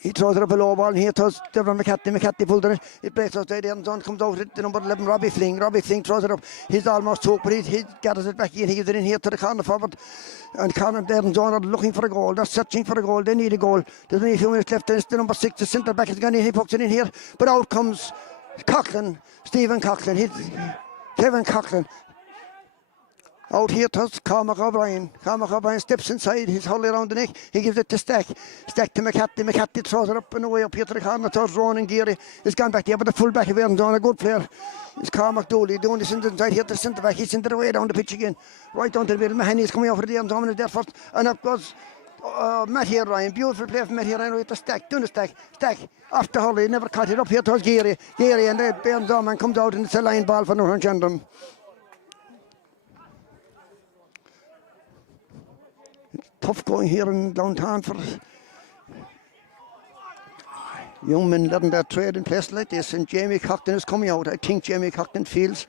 He throws it up a low ball, and here towards Devon McCarthy. McCarthy pulled it. It breaks outside. Erin's zone comes out at the number 11, Robbie Fling. Robbie Fling throws it up. He's almost choked, but he gathers it back in. He gives it in here to the corner forward. And Corner and Erin's zone are looking for a goal. They're searching for a goal. They need a goal. There's only a few minutes left. There's the number 6, the centre back has gone in. He puts it in here. But out comes Coughlin, Stephen Coughlin. Kevin Coughlin. Out here towards Cormac O'Brien. Cormac O'Brien steps inside. He's hurled around the neck. He gives it to Stack. Stack to McCarthy. McCarthy throws it up and away up here to the corner towards Ronan Geary. He's gone back there, but the full back of Erin's zone, a good player. It's Cormac Dooley doing this inside here to the centre back. He's centred away down the pitch again. Right down to the middle. Mahoney is coming over to the Erin's zone and is there first. And up goes Matthew Ryan, beautiful play from Matthew Ryan with the stack, doing the stack, off the Hurley, never cut it up here towards Geary, and the Bern's comes out and it's a line ball for Newtownshandrum. It's tough going here in downtown for young men letting their trade in place like this, and Jamie Cockton is coming out. I think Jamie Cockton feels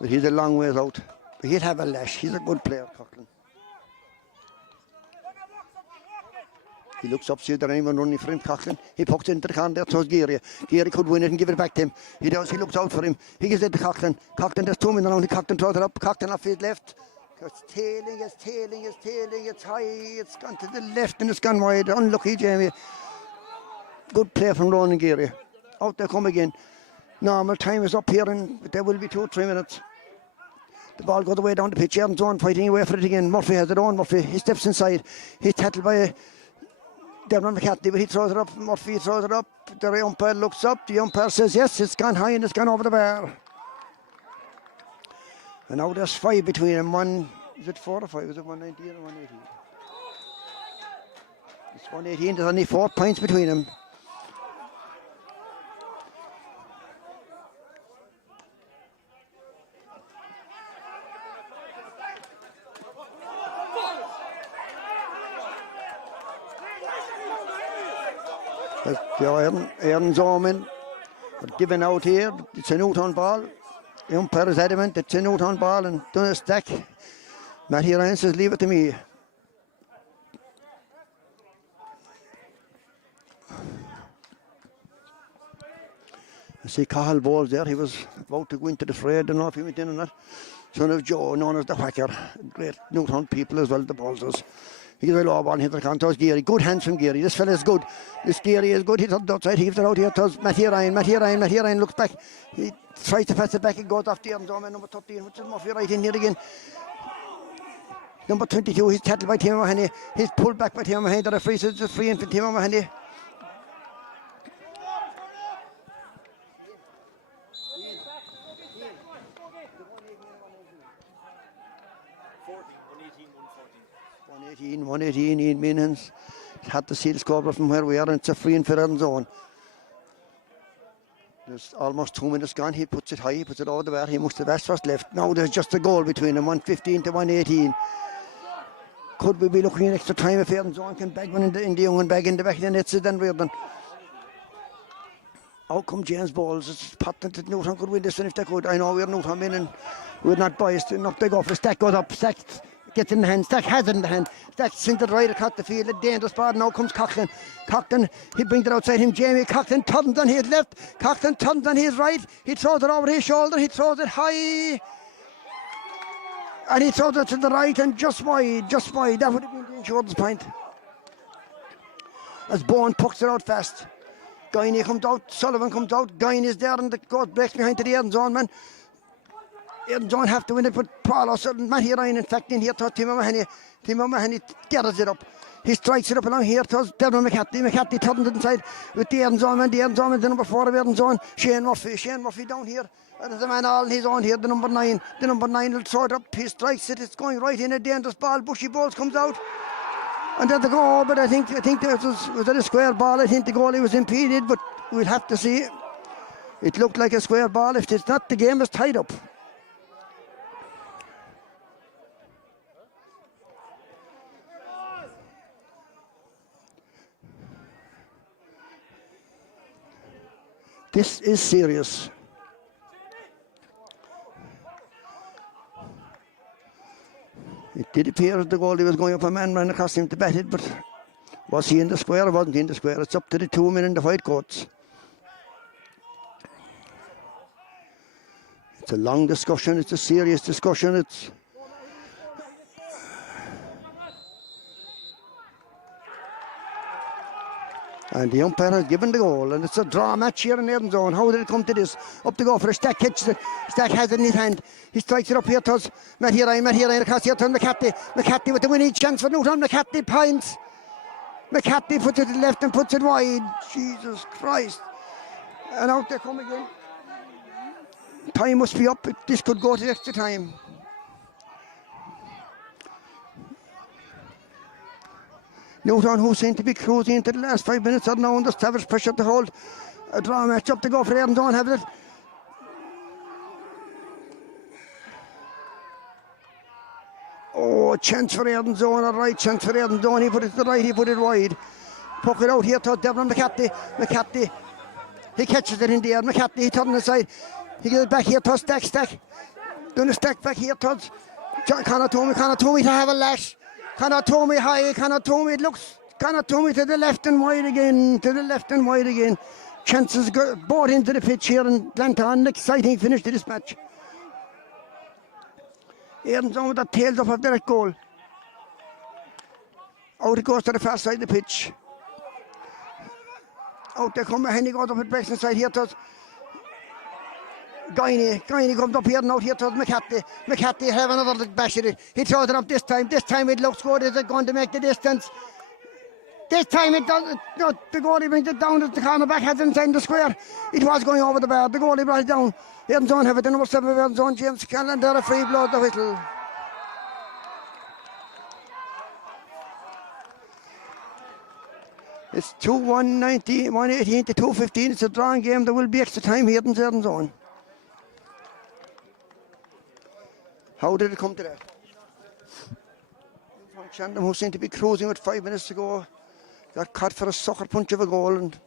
that he's a long ways out, but he'll have a lash. He's a good player, Cockton. He looks up, sees there anyone running for him, Coughlin. He pokes into the corner there towards Geary. Geary could win it and give it back to him. He does, he looks out for him. He gives it to Coughlin. Coughlin, there's 2 men around. Coughlin throws it up. Coughlin off his left. It's tailing. It's high. It's gone to the left and it's gone wide. Unlucky, Jamie. Good play from Ronan Geary. Out they come again. Normal time is up here and there will be 2 or 3 minutes. The ball goes away down the pitch. Erin's on fighting away for it again. Murphy has it on. Murphy, he steps inside. He's tackled by Dermot McCarthy, but he throws it up. Murphy throws it up. The umpire looks up. The umpire says yes, it's gone high and it's gone over the bar. And now there's 5 between them. Is it 4 or 5? Is it 119 or 118? It's 118. There's only 4 points between them. Erin's home in. Given out here. It's a Newtown ball. The umpire is adamant. It's a Newtown ball and done a stack. Matthew Ryan says, leave it to me. I see Cahill Bowles there. He was about to go into the fray. I don't know if he went in or not. Son of Joe, known as the Whacker. Great Newtown people as well, the Bowleses. He gives a low ball and hits the count towards Geary. Good hands from Geary. This fella is good. This Geary is good. He's on the outside. He gives it out here towards Matthew Ryan. Matthew Ryan looks back. He tries to pass it back and goes off the Erin's home. Number 13, which is Murphy right in here again. Number 22, he's tackled by Tim O'Mahony. He's pulled back by Tim O'Mahony. The referee says just free in for Tim O'Mahony. One 18, Ian Meehan's had to see the score from where we are, and it's a free in for Erin's zone. There's almost 2 minutes gone. He puts it high, he puts it over the bar. He must have asked first left. Now there's just a goal between them, 115 to 118. Could we be looking at extra time if Erin's zone can bag one in the young and bag in the back of the nets? Then Reardon. Out come James Bowles. It's patent that Newtown could win this one if they could. I know we're Newtown men and we're not biased. And up they go for Stack goes up. Stack gets in the hand. Stack has it in the hand. Stack's into the right across the field. A dangerous ball. Now comes Coughlin. Coughlin, he brings it outside him. Jamie Coughlin turns on his left. Coughlin turns on his right. He throws it over his shoulder. He throws it high. And he throws it to the right and just wide. That would have been the insurance point. As Bowen pucks it out fast. Guiney comes out. Sullivan comes out. Guiney is there and the goal breaks behind to the Erin's zone man. Erin's zone have to win it, but Paul Sullivan, Matthew Ryan, in fact, in here to Tim O'Mahony. Tim O'Mahony gathers it up. He strikes it up along here towards Dermot McCarthy. McCarthy turns it inside with the Erin's zone man. The Erin's zone man, the number 4 of Erin's zone. Shane Murphy down here. And there's a man all on his own here, the number 9. The number 9 will throw it up. He strikes it. It's going right in a dangerous ball. Bushy Bowles comes out. And there's the goal, but I think there was a square ball. I think the goalie was impeded, but we'll have to see. It looked like a square ball. If it's not, the game is tied up. This is serious. It did appear as the goalie was going up, a man ran across him to bat it, but was he in the square or wasn't he in the square? It's up to the 2 men in the white coats. It's a long discussion, it's a serious discussion, and the umpire has given the goal, and it's a draw match here in Erin's zone. How did it come to this? Up to go for a Stack, catches it. Stack has it in his hand. He strikes it up here towards Matthew Ryan across here to McCarthy. McCarthy with the winning chance for Newtown. McCarthy points. McCarthy puts it to the left and puts it wide. Jesus Christ. And out they come again. Time must be up. This could go to extra time. Newtown, who seem to be cruising into the last 5 minutes, are now under savage pressure to hold a draw match up to go for Erin. Don't have it. Oh, chance for Erin Zone, a right chance for Erin Zone. He put it to the right, he put it wide. Puck it out here to Devlin McCarthy. McCarthy, he catches it in the air. McCarthy, he turns aside. He gets it back here to Stack. Doing a stack back here towards Conor Toomey to have a lash. Conor Toomey high, Conor Toomey, it looks, Conor Toomey to the left and wide again, Chances go both into the pitch here in Atlanta. An exciting finish to this match. Erin's on with the tails up of that goal. Out it goes to the far side of the pitch. Out there comes Henry, goes up at Brexton side here towards Guiney comes up here and out here towards McCarthy. McCarthy have another bash at it. He throws it up this time. This time it looks good. Is it going to make the distance? This time it doesn't. No, the goalie brings it down. The corner back has it inside the square. It was going over the bar. The goalie brought it down. Erin Zone have it. The number 7 of Erin Zone, James Callan. A free blow at the whistle. It's 2-1-19, 1-18 to 2-15. It's a drawing game. There will be extra time here in Erin Zone. How did it come to that? Newtownshandrum, who seemed to be cruising with 5 minutes to go, got caught for a sucker punch of a goal, and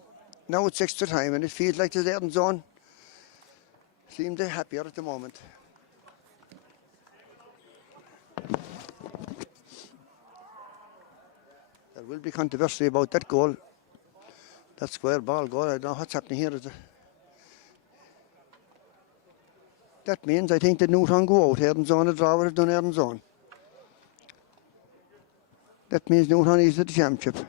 now it's extra time, and it feels like the Erin Zone seems happier at the moment. There will be controversy about that goal, that square ball goal. I don't know what's happening here. That means I think that Newtown go out. Erin Zone, a draw would have done Erin Zone. That means Newtown is at the championship.